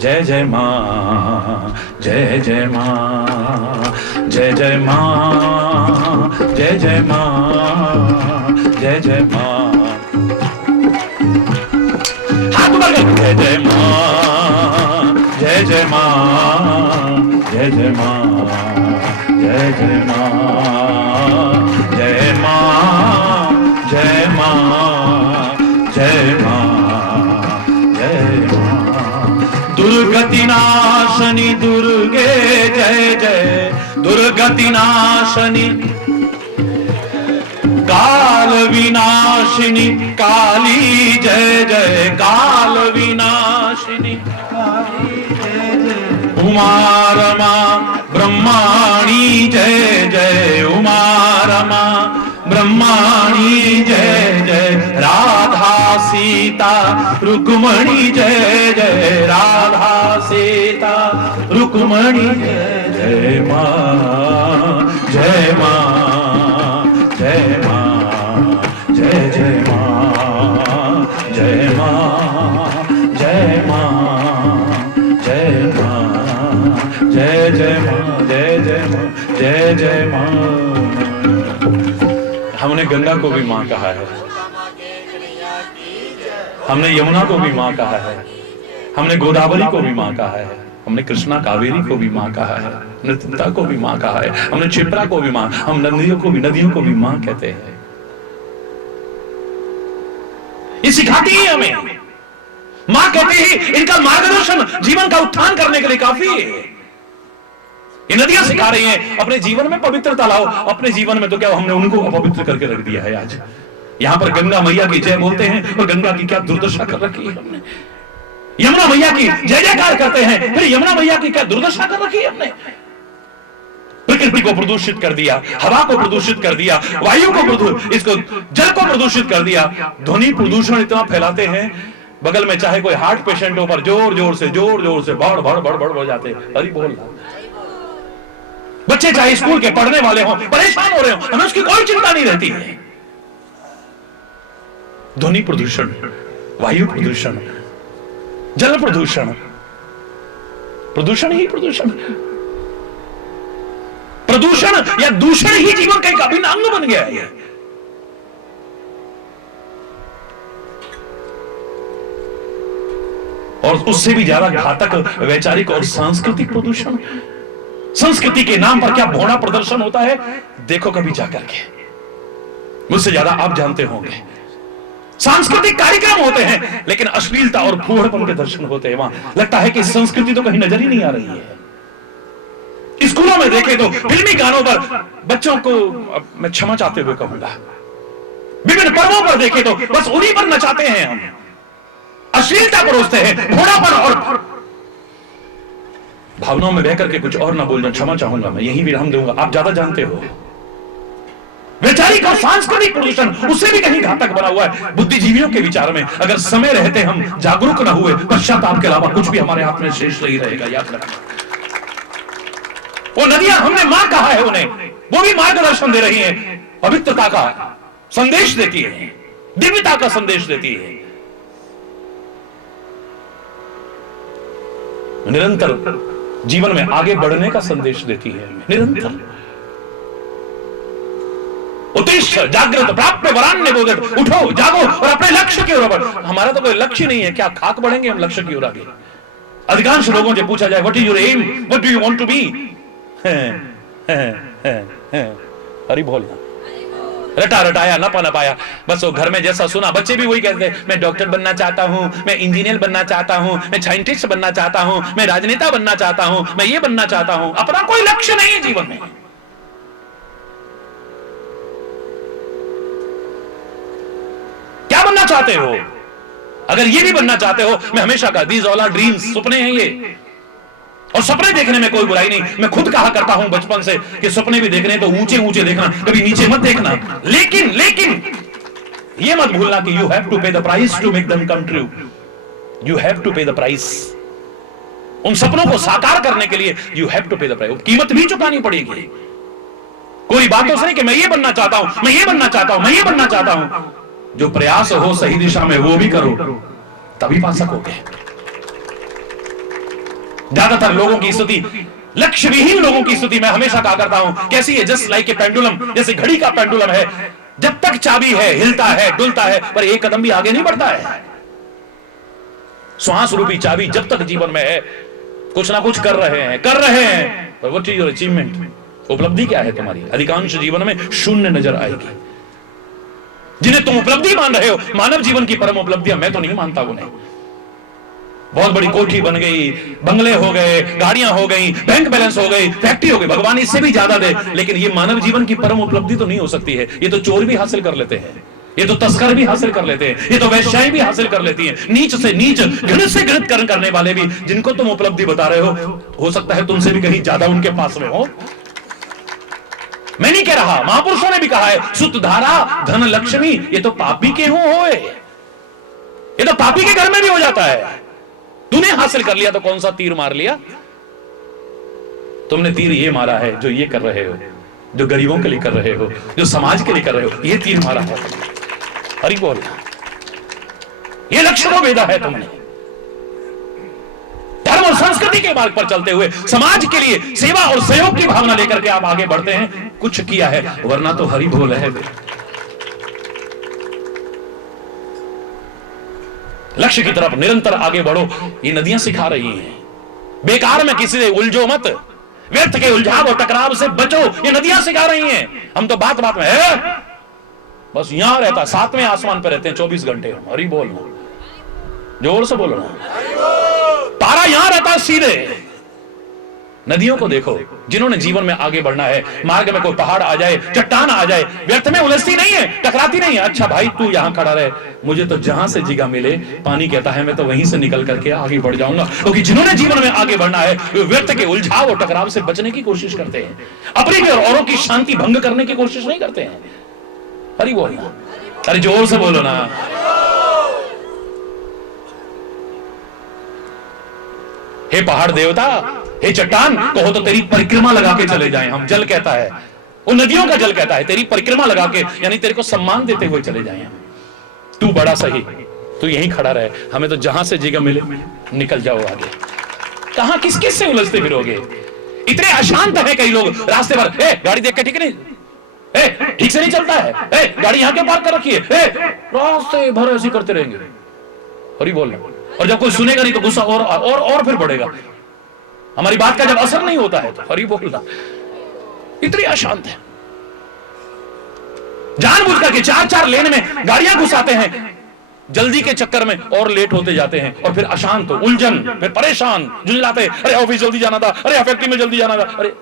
जय जय मां, जय जय मां, जय जय मां, जय जय मां, जय जय मां। हाथ ऊपर कर, जय जय मां, जय जय मां, जय जय मां, जय जय मां, जय मां, जय मां, जय मां, जय मां। दुर्गति नाशनी दुर्गे जय जय, दुर्गति नाशनी काल विनाशिनी काली जय जय, काल विनाशिनी काली जय जय। उमा रमा ब्रह्माणी जय जय, उमा रमा ब्रह्माणी जय जय। राधा सीता रुक्मणी जय जय, राधा सीता रुक्मणी जय जय। मां जय मां, जय मां, जय जय मां, जय मां, जय मां, जय मां, जय जय मां, जय जय मां, जय जय मां। हमने गंगा को भी मां कहा है, हमने यमुना को भी मां कहा है, हमने गोदावरी को भी मां कहा है, हमने कृष्णा कावेरी को भी मां कहा है, नर्मदा को भी मां कहा है, हमने क्षिप्रा को भी मां, हम नदियों को भी मां कहते हैं। ये सिखाती है हमें, मां कहते ही इनका मार्गदर्शन जीवन का उत्थान करने के लिए काफी है। ये नदियां सिखा रही हैं अपने जीवन में पवित्रता लाओ। अपने जीवन में तो क्या हमने उनको अपवित्र करके रख दिया है। आज यहां पर गंगा मैया की जय बोलते हैं और गंगा की क्या दुर्दशा कर रखी है हमने। यमुना मैया की जय जयकार करते हैं, फिर यमुना मैया की क्या दुर्दशा कर रखी है हमने। प्रकृति को प्रदूषित कर दिया, हवा को प्रदूषित कर दिया, वायु को इसको जल को प्रदूषित कर दिया। ध्वनि प्रदूषण इतना फैलाते हैं, बगल में चाहे कोई हार्ट पेशेंट हो पर जोर जोर से बड़ बड़ बड़ बड़ जाते। हरि बोल। बच्चे चाहे स्कूल के पढ़ने वाले हों, परेशान हो रहे हो, हमें उसकी कोई चिंता नहीं रहती है। ध्वनि प्रदूषण, वायु प्रदूषण, जल प्रदूषण, प्रदूषण ही प्रदूषण, प्रदूषण या दूषण ही जीवन का एक अभिन्न अंग बन गया है। और उससे भी ज्यादा घातक वैचारिक और सांस्कृतिक प्रदूषण। संस्कृति के नाम पर क्या भोड़ा प्रदर्शन होता है, देखो कभी जाकर के, मुझसे ज्यादा आप जानते होंगे। सांस्कृतिक कार्यक्रम होते हैं लेकिन अश्लीलता और फूहड़पन के दर्शन होते हैं। वहां लगता है कि संस्कृति तो कहीं नजर ही नहीं आ रही है। स्कूलों में देखे तो फिल्मी गानों पर बच्चों को, मैं क्षमा चाहते हुए कहूंगा, विभिन्न पर्वों पर देखे तो बस उन्हीं पर नचाते हैं हम, अश्लीलता परोसते हैं, भोड़ापन और भावनाओं में बह करके कुछ और ना बोलना, क्षमा चाहूंगा, मैं यही विराम दूंगा, आप ज्यादा जानते हो। वैचारिक और सांस्कृतिक प्रदूषण उससे भी कहीं घातक बना हुआ है। बुद्धिजीवियों के विचार में अगर समय रहते हम जागरूक न हुए, पश्चाताप के अलावा कुछ भी हमारे हाथ में शेष नहीं रहेगा। याद रखना, वो नदियां हमने मां कहा है उन्हें, वो भी मार्गदर्शन दे रही हैं, पवित्रता का संदेश देती है, दिव्यता का संदेश देती है। निरंतर जीवन में आगे बढ़ने का संदेश देती है, निरंतर। उत्तिष्ठ जागृत प्राप्त वरान्य बोधित, उठो जागो और अपने लक्ष्य की ओर बढ़ो। हमारा तो कोई लक्ष्य नहीं है, क्या खाक बढ़ेंगे हम लक्ष्य की ओर आगे। अधिकांश लोगों से पूछा जाए what is your aim, what do you want to be, Hari बोलना, रटा रटाया न पाया, बस वो घर में जैसा सुना। बच्चे भी वही कहते हैं, मैं डॉक्टर बनना चाहता हूं, मैं इंजीनियर बनना चाहता हूं, मैं साइंटिस्ट बनना चाहता हूं, मैं राजनेता बनना चाहता हूं, मैं ये बनना चाहता हूं। अपना कोई लक्ष्य नहीं है जीवन में। क्या बनना चाहते हो? अगर ये भी बनना चाहते हो, मैं हमेशा कहा, दीज ऑल आर ड्रीम्स, सपने हैं ये, और सपने देखने में कोई बुराई नहीं। मैं खुद कहा करता हूं बचपन से कि सपने भी देखने तो ऊंचे ऊंचे देखना, कभी नीचे मत देखना। लेकिन ये मत भूलना कि you have to pay the price to make them come true. You have to pay the price. उन सपनों को साकार करने के लिए you have to pay the price, कीमत भी चुकानी पड़ेगी। कोई बातों से नहीं कि मैं ये बनना चाहता हूं, मैं ये बनना चाहता हूं, मैं ये बनना चाहता हूं। जो प्रयास हो सही दिशा में वो भी करो, तभी पा सकोगे। ज्यादातर लोगों की स्थिति, लक्ष्य विहीन लोगों की स्थिति, मैं हमेशा कहा करता हूं, कैसी है? जस्ट लाइक ए पेंडुलम, जैसे घड़ी का पेंडुलम है, जब तक चाबी है, हिलता है, डुलता है, पर एक कदम भी आगे नहीं बढ़ता है। श्वास रूपी चाबी जब तक जीवन में है, कुछ ना कुछ कर रहे हैं, पर व्हाट इज योर अचीवमेंट? उपलब्धि क्या है तुम्हारी? अधिकांश जीवन में शून्य नजर आएगी। जिन्हें तुम उपलब्धि मान रहे हो, मानव जीवन की परम उपलब्धियां, मैं तो नहीं मानता उन्हें। बहुत बड़ी कोठी बन गई, बंगले हो गए, गाड़ियां हो गई, बैंक बैलेंस हो गई, फैक्ट्री हो गई, भगवान इससे भी ज्यादा दे, लेकिन ये मानव जीवन की परम उपलब्धि तो नहीं हो सकती है। ये तो चोर भी हासिल कर लेते हैं, ये तो तस्कर भी हासिल कर लेते हैं, ये तो वैश्याएं भी हासिल कर लेती हैं। नीच से नीच, घृणित से घृणित कर्म करने वाले भी, जिनको तुम उपलब्धि बता रहे हो सकता है तुमसे भी कहीं ज्यादा उनके पास में हो। मैं नहीं कह रहा, महापुरुषों ने भी कहा है, सुत धारा धन लक्ष्मी, ये तो पापी के होए, ये तो पापी के घर में भी हो जाता है। तूने हासिल कर लिया तो कौन सा तीर मार लिया? तुमने तीर ये मारा है जो ये कर रहे हो, जो गरीबों के लिए कर रहे हो, जो समाज के लिए कर रहे हो, ये तीर मारा है। हरि बोल। ये लक्ष्य को भेदा है तुमने। धर्म और संस्कृति के मार्ग पर चलते हुए समाज के लिए सेवा और सहयोग की भावना लेकर के आप आगे बढ़ते हैं, कुछ किया है, वरना तो हरि बोल है। लक्ष्य की तरफ निरंतर आगे बढ़ो, ये नदियां सिखा रही हैं। बेकार में किसी से उलझो मत, व्यर्थ के उलझाव और टकराव से बचो, ये नदियां सिखा रही हैं। हम तो बात बात में है, बस यहां रहता, 7वें आसमान पर रहते हैं 24 घंटे। हरि बोलना, जोर से बोलना। तारा यहां रहता सीधे, नदियों को देखो, जिन्होंने जीवन में आगे बढ़ना है, मार्ग में कोई पहाड़ आ जाए, चट्टान आ जाए, व्यर्थ में उलझती नहीं है, टकराती नहीं है। अच्छा भाई तू यहां खड़ा रहे, मुझे तो जहां से जगह मिले, पानी कहता है मैं तो वहीं से निकल करके आगे बढ़ जाऊंगा। क्योंकि जिन्होंने जीवन में आगे बढ़ना है वे व्यर्थ के उलझाव और टकराव से बचने की कोशिश करते हैं, अपनी भी और औरों की शांति भंग करने की कोशिश नहीं करते हैं। हरि बोलना, अरे जोर से बोलो ना। हे पहाड़ देवता, हे चट्टान, कहो तो तेरी परिक्रमा लगा के चले जाएं हम। जल कहता है, वो नदियों का जल कहता है, तेरी परिक्रमा लगा के, यानी तेरे को सम्मान देते हुए चले जाएं हम। तू बड़ा सही, तू यहीं खड़ा रहे, हमें तो जहां से जगह मिले निकल जाओ आगे। कहां किस किस से उलझते फिरोगे? इतने अशांत है कई लोग रास्ते पर, ए गाड़ी देख के ठीक नहीं, ए ठीक से नहीं चलता है, ए गाड़ी यहां क्यों पार्क कर रखी है, ए रास्ते भर ऐसे करते रहेंगे। हरि बोलना। और जब कोई सुनेगा नहीं तो गुस्सा और फिर बढ़ेगा। हमारी बात का जब असर नहीं होता है तो हरि बोलना। इतनी अशांत है, जानबूझ करके 4-4 लेन में गाड़ियां घुसाते हैं, जल्दी के चक्कर में और लेट होते जाते हैं, और फिर अशांत, उलझन, फिर परेशान, झुंझलाते, अरे ऑफिस जल्दी जाना था, अरे फैक्ट्री में जल्दी जाना था, अरे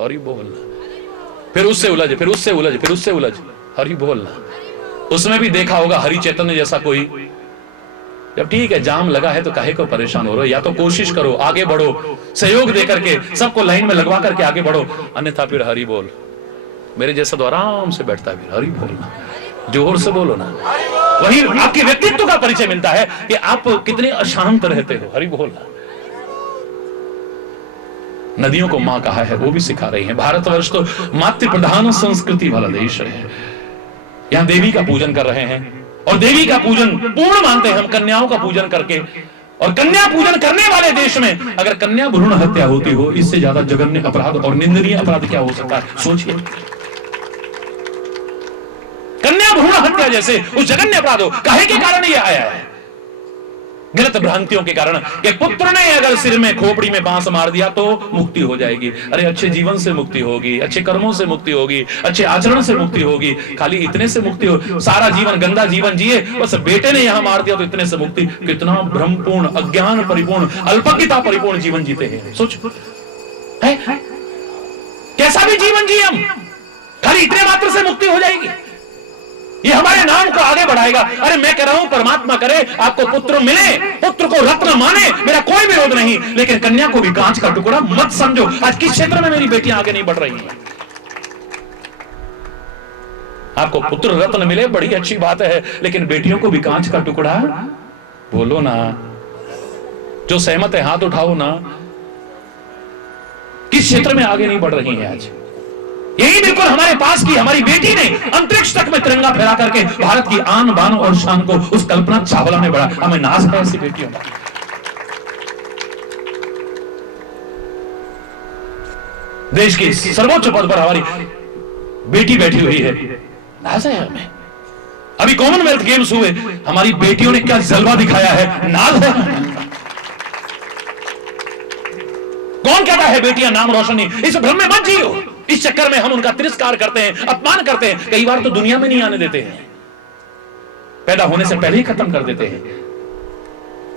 हरि बोलना। फिर उससे उलझ, फिर उससे उलझ, फिर उससे उलझ, हरि बोलना। उसमें भी देखा होगा हरि चैतन्य जैसा कोई, जब ठीक है जाम लगा है तो काहे को परेशान हो रहे हो, या तो कोशिश करो आगे बढ़ो, सहयोग दे करके सबको लाइन में लगवा करके आगे बढ़ो, अन्यथा फिर हरि बोल। मेरे जैसा तो आराम से बैठता है, फिर हरि बोलना, जोर से बोलो ना। वही आपके व्यक्तित्व का परिचय मिलता है कि आप कितने अशांत रहते हो। हरि बोलना। नदियों को मां कहा है, वो भी सिखा रही है। भारतवर्ष तो मातृ प्रधान संस्कृति वाला देश है, यहां देवी का पूजन कर रहे हैं, और देवी का पूजन पूर्ण मानते हैं हम कन्याओं का पूजन करके। और कन्या पूजन करने वाले देश में अगर कन्या भ्रूण हत्या होती हो, इससे ज्यादा जघन्य अपराध और निंदनीय अपराध क्या हो सकता है? सोचिए, कन्या भ्रूण हत्या जैसे उस जघन्य अपराध हो, काहे के कारण यह आया है? गलत भ्रांतियों के कारण कि पुत्र ने अगर सिर में खोपड़ी में बांस मार दिया तो मुक्ति हो जाएगी। अरे अच्छे जीवन से मुक्ति होगी, अच्छे कर्मों से मुक्ति होगी, अच्छे आचरण से मुक्ति होगी, खाली इतने से मुक्ति हो? सारा जीवन गंदा जीवन जिए, बस बेटे ने यहां मार दिया तो इतने से मुक्ति? कितना भ्रमपूर्ण, अज्ञान परिपूर्ण, अल्पज्ञता परिपूर्ण जीवन जीते हैं। सोच, कैसा भी जीवन जिए हम, खाली इतने मात्र से मुक्ति हो जाएगी? ये हमारे नाम को आगे बढ़ाएगा। अरे मैं कह रहा हूं परमात्मा करे आपको पुत्र मिले, पुत्र को रत्न माने, मेरा कोई विरोध नहीं, लेकिन कन्या को भी कांच का टुकड़ा मत समझो। आज किस क्षेत्र में मेरी बेटियां आगे नहीं बढ़ रही हैं? आपको पुत्र रत्न मिले बड़ी अच्छी बात है, लेकिन बेटियों को भी कांच का टुकड़ा बोलो ना। जो सहमत है हाथ उठाओ ना। किस क्षेत्र में आगे नहीं बढ़ रही है आज? यही बिल्कुल हमारे पास की हमारी बेटी ने अंतरिक्ष तक में तिरंगा फहरा करके भारत की आन बान और शान को उस कल्पना चावला ने बढ़ा। हमें नाज है ऐसी बेटियों का। देश के सर्वोच्च पद पर हमारी बेटी बैठी हुई है, नाज है हमें। अभी कॉमनवेल्थ गेम्स हुए, हमारी बेटियों ने क्या जलवा दिखाया है, नाज है। कौन कहता है बेटियां नाम रोशन नहीं? इस भ्रम में मत जियो। इस चक्कर में हम उनका तिरस्कार करते हैं, अपमान करते हैं, कई बार तो दुनिया में नहीं आने देते हैं, पैदा होने से पहले ही खत्म कर देते हैं।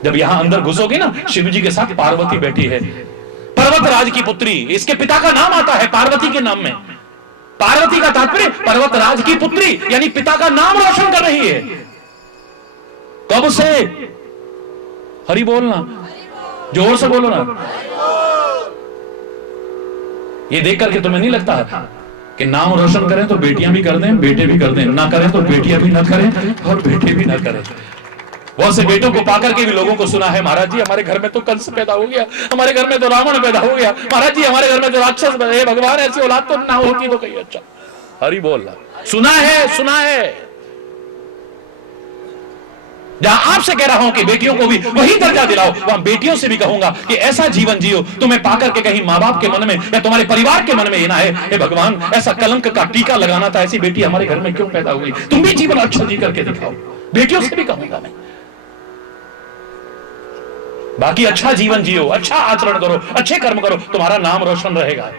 जब यहां अंदर घुसोगे ना, शिव जी के साथ पार्वती बैठी है, पर्वतराज की पुत्री। इसके पिता का नाम आता है पार्वती के नाम में। पार्वती का तात्पर्य पर्वतराज की पुत्री, यानी पिता का नाम रोशन कर रही है। कब से? हरि बोलना, जोर से बोलो ना। ये देख करके तुम्हें नहीं लगता कि नाम रोशन करें तो बेटियां भी कर दें, बेटे भी कर दें, ना करें तो बेटियां भी ना करें और बेटे भी ना करें। बहुत से बेटों को पाकर के भी लोगों को सुना है, महाराज जी हमारे घर में तो कंस पैदा हो गया, हमारे घर में तो रावण पैदा हो गया, महाराज जी हमारे घर में तो राक्षस पैदा। हे भगवान, ऐसी औलाद तो ना होती तो कहीं अच्छा। हरि बोल रहा, सुना है, सुना है। जहां आपसे कह रहा हूं कि बेटियों को भी वही दर्जा दिलाओ, वहां बेटियों से भी कहूंगा कि ऐसा जीवन जियो तुम्हें पाकर के कहीं माँ बाप के मन में या तुम्हारे परिवार के मन में ये ना है, हे भगवान ऐसा कलंक का टीका लगाना था, ऐसी बेटी हमारे घर में क्यों पैदा हुई? तुम भी जीवन अच्छा जी करके दिखाओ। बेटियों से भी कहूंगा मैं। बाकी अच्छा जीवन जियो, अच्छा आचरण करो, अच्छे कर्म करो, तुम्हारा नाम रोशन रहेगा।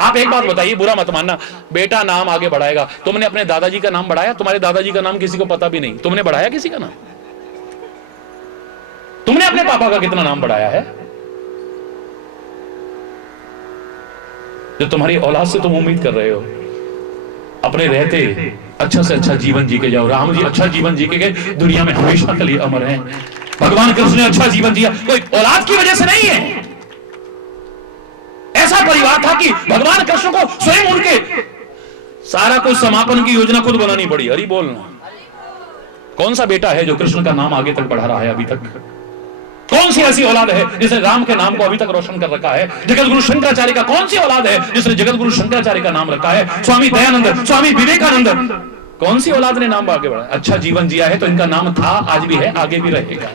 आप एक बात बताइए, बुरा मत मानना, बेटा नाम आगे बढ़ाएगा। तुमने अपने दादाजी का नाम बढ़ाया? तुम्हारे दादाजी का नाम किसी को पता भी नहीं। तुमने बढ़ाया किसी का नाम? तुमने अपने पापा का कितना नाम बढ़ाया है? जो तुम्हारी औलाद से तुम उम्मीद कर रहे हो, अपने रहते अच्छा से अच्छा जीवन जी के जाओ। राम जी अच्छा जीवन जी के गए, दुनिया में हमेशा के लिए अमर हैं। भगवान कृष्ण ने अच्छा जीवन जिया, कोई औलाद की वजह से नहीं है। ऐसा परिवार था कि भगवान कृष्ण को स्वयं उनके सारा कुछ समापन की योजना खुद बनानी पड़ी। हरि बोलना। कौन सा बेटा है जो कृष्ण का नाम आगे तक बढ़ा रहा है अभी तक? कौन सी ऐसी औलाद है जिसने राम के नाम को अभी तक रोशन कर रखा है? जगत गुरु शंकराचार्य का कौन सी औलाद है जिसने जगत गुरु शंकराचार्य का नाम रखा है? स्वामी दयानंद, स्वामी विवेकानंद, कौन सी औलाद ने नाम आगे बढ़ा? अच्छा जीवन जिया है तो इनका नाम था, आज भी है, आगे भी रहेगा।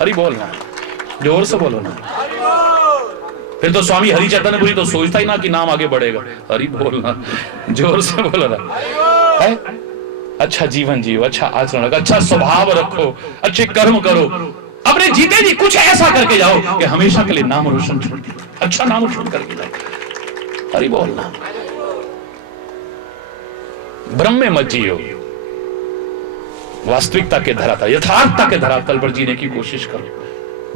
हरि बोलना, जोर से बोलो ना। फिर तो स्वामी हरि चैतन्यपुरी तो सोचता ही ना कि नाम आगे बढ़ेगा। हरि बोलना, जोर से बोलो ना। अच्छा जीवन जियो, अच्छा आचरण रखो, अच्छा स्वभाव रखो, अच्छे कर्म करो, अपने जीते जी कुछ ऐसा करके जाओ कि हमेशा के लिए नाम रोशन छोड़ दो, अच्छा नाम रोशन करके जाओ। हरि बोलना। भ्रम में मत जियो, वास्तविकता के धरातल, यथार्थता के धरातल पर जीने की कोशिश करो।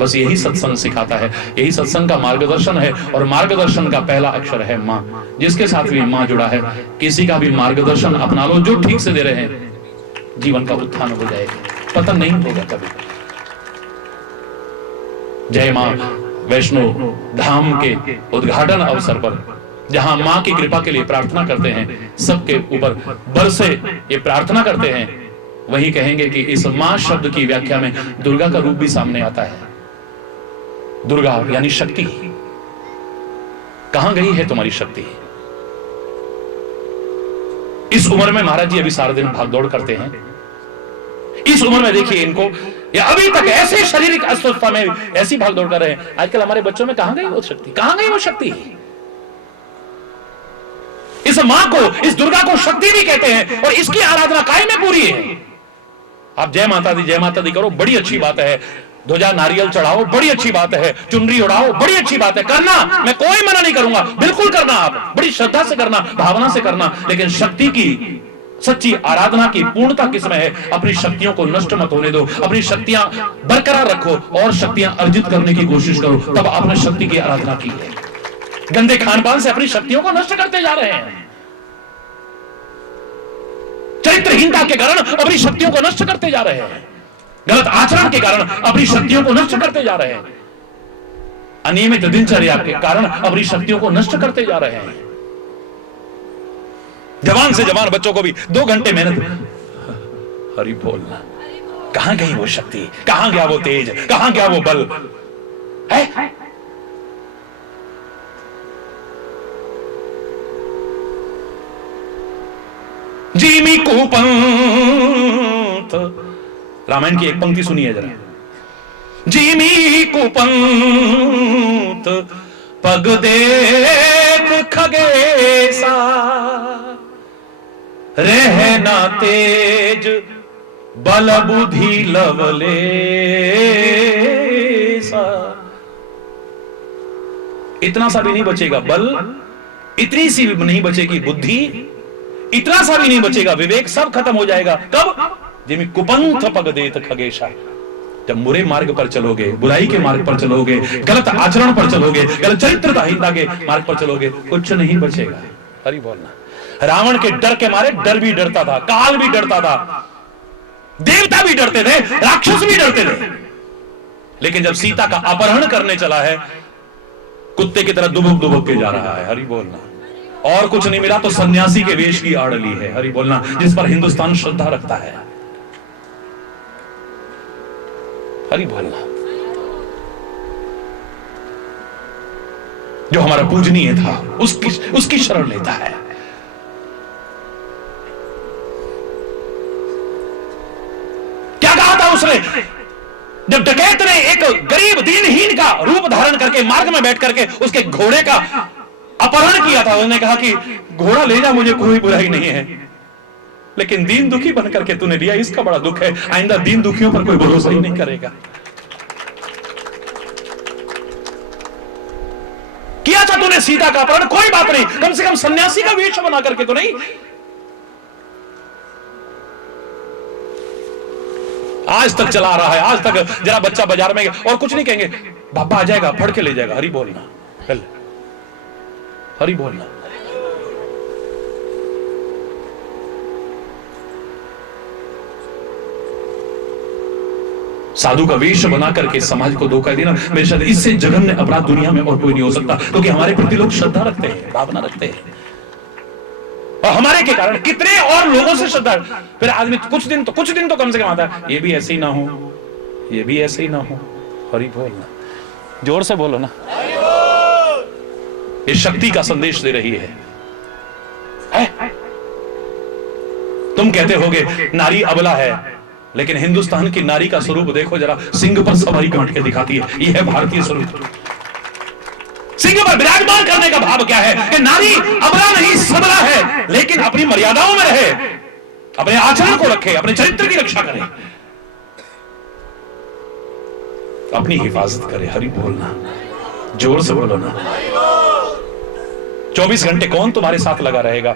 बस यही सत्संग सिखाता है, यही सत्संग का मार्गदर्शन है। और मार्गदर्शन का पहला अक्षर है मां। जिसके साथ भी मां जुड़ा है, किसी का भी मार्गदर्शन अपना लो जो ठीक से दे रहे हैं, जीवन का उत्थान हो जाएगा, पतन नहीं होगा कभी। जय मां वैष्णो धाम के उद्घाटन अवसर पर जहां मां की कृपा के लिए प्रार्थना करते हैं, सबके ऊपर बरसे ये प्रार्थना करते हैं, वही कहेंगे कि इस मां शब्द की व्याख्या में दुर्गा का रूप भी सामने आता है। दुर्गा यानी शक्ति। कहां गई है तुम्हारी शक्ति? इस उम्र में महाराज जी अभी सारा दिन भागदौड़ करते हैं। इस उम्र में देखिए इनको, या अभी तक ऐसे शारीरिक अस्वस्थता में ऐसी भागदौड़ कर रहे हैं। आजकल हमारे बच्चों में कहां गई वो शक्ति? कहां गई वो शक्ति? इस मां को, इस दुर्गा को शक्ति भी कहते हैं और इसकी आराधना कायम में पूरी है। आप जय माता दी करो, बड़ी अच्छी बात है। ध्वजा नारियल चढ़ाओ, बड़ी अच्छी बात है। चुनरी उड़ाओ, बड़ी अच्छी बात है। करना, मैं कोई मना नहीं करूंगा, बिल्कुल करना, आप बड़ी श्रद्धा से करना, भावना से करना। लेकिन शक्ति की सच्ची आराधना की पूर्णता किसमें है? अपनी शक्तियों को नष्ट मत होने दो, अपनी शक्तियां बरकरार रखो और शक्तियां अर्जित करने की कोशिश करो, तब आपने शक्ति की आराधना की है। गंदे खान पान से अपनी शक्तियों को नष्ट करते जा रहे हैं। चरित्रहीनता के कारण अपनी शक्तियों को नष्ट करते जा रहे हैं। गलत आचरण के कारण अपनी शक्तियों को नष्ट करते जा रहे हैं। अनियमित दिनचर्या के कारण अपनी शक्तियों को नष्ट करते जा रहे हैं। जवान से जवान बच्चों को भी 2 घंटे मेहनत। हरि बोलना। कहां गई वो शक्ति? कहां गया वो तेज? कहां गया वो बल? है? जीमी कुपंत, रामायण की एक पंक्ति सुनिए जरा। जीमी कुपंत पग देख खगेसा, रहना तेज बल बुद्धि लवलेसा। इतना सा भी नहीं बचेगा बल, इतनी सी भी नहीं बचेगी बुद्धि, इतना सा भी नहीं बचेगा विवेक, सब खत्म हो जाएगा। कब? जिमी कुपंथ पग देत खगेशा, जब बुरे मार्ग पर चलोगे, बुराई के मार्ग पर चलोगे, गलत आचरण पर चलोगे, गलत चरित्रहीनता के मार्ग पर चलोगे, कुछ नहीं बचेगा। हरि बोलना। रावण के डर के मारे डर भी डरता था, काल भी डरता था, देवता भी डरते थे, राक्षस भी डरते थे। लेकिन जब सीता का अपहरण करने चला है, कुत्ते की तरह दुबक दुबक के जा रहा है। हरि बोलना। और कुछ नहीं मिला तो सन्यासी के वेश की आड़ ली है। हरि बोलना। जिस पर हिंदुस्तान श्रद्धा रखता है। हरि बोलना। जो हमारा पूजनीय था उसकी शरण लेता है। क्या कहा था उसने? जब डकैत ने एक गरीब दीनहीन का रूप धारण करके मार्ग में बैठ करके उसके घोड़े का अपहरण किया था, उन्होंने कहा कि घोड़ा ले जा, मुझे कोई बुराई नहीं है, लेकिन दीन दुखी बन करके तूने लिया, इसका बड़ा दुख है। आइंदा दीन दुखियों पर कोई भरोसा ही नहीं करेगा। किया था तूने सीता का अपहरण, कोई बात नहीं, कम से कम सन्यासी का वेश बना करके तो नहीं। आज तक चला रहा है। आज तक जरा बच्चा बाजार में और कुछ नहीं कहेंगे, बाबा आ जाएगा, फड़ के ले जाएगा। हरि बोलना। हरि बोलना। साधु का वेश बना करके समाज को धोखा देना, मेरे साथ इससे जघन्य अपराध दुनिया में और कोई नहीं हो सकता, क्योंकि हमारे प्रति लोग श्रद्धा रखते हैं, भावना रखते हैं, और हमारे के कारण कितने और लोगों से श्रद्धा। फिर आदमी कुछ दिन तो कम से कम आता है, ये भी ऐसे ही ना हो, ये भी ऐसे ही ना हो। हरि बोलना, जोर से बोलो ना। ये शक्ति का संदेश दे रही है। तुम कहते होगे नारी अबला है, लेकिन हिंदुस्तान की नारी का स्वरूप देखो जरा, सिंह पर सवारी काट के दिखाती है। यह है भारतीय स्वरूप। सिंह पर विराजमान करने का भाव क्या है कि नारी अबला नहीं सबला है, लेकिन अपनी मर्यादाओं में रहे, अपने आचरण को रखे, अपने चरित्र की रक्षा करे, अपनी हिफाजत करे। हरि बोलना, जोर से बोलो ना। 24 घंटे कौन तुम्हारे साथ लगा रहेगा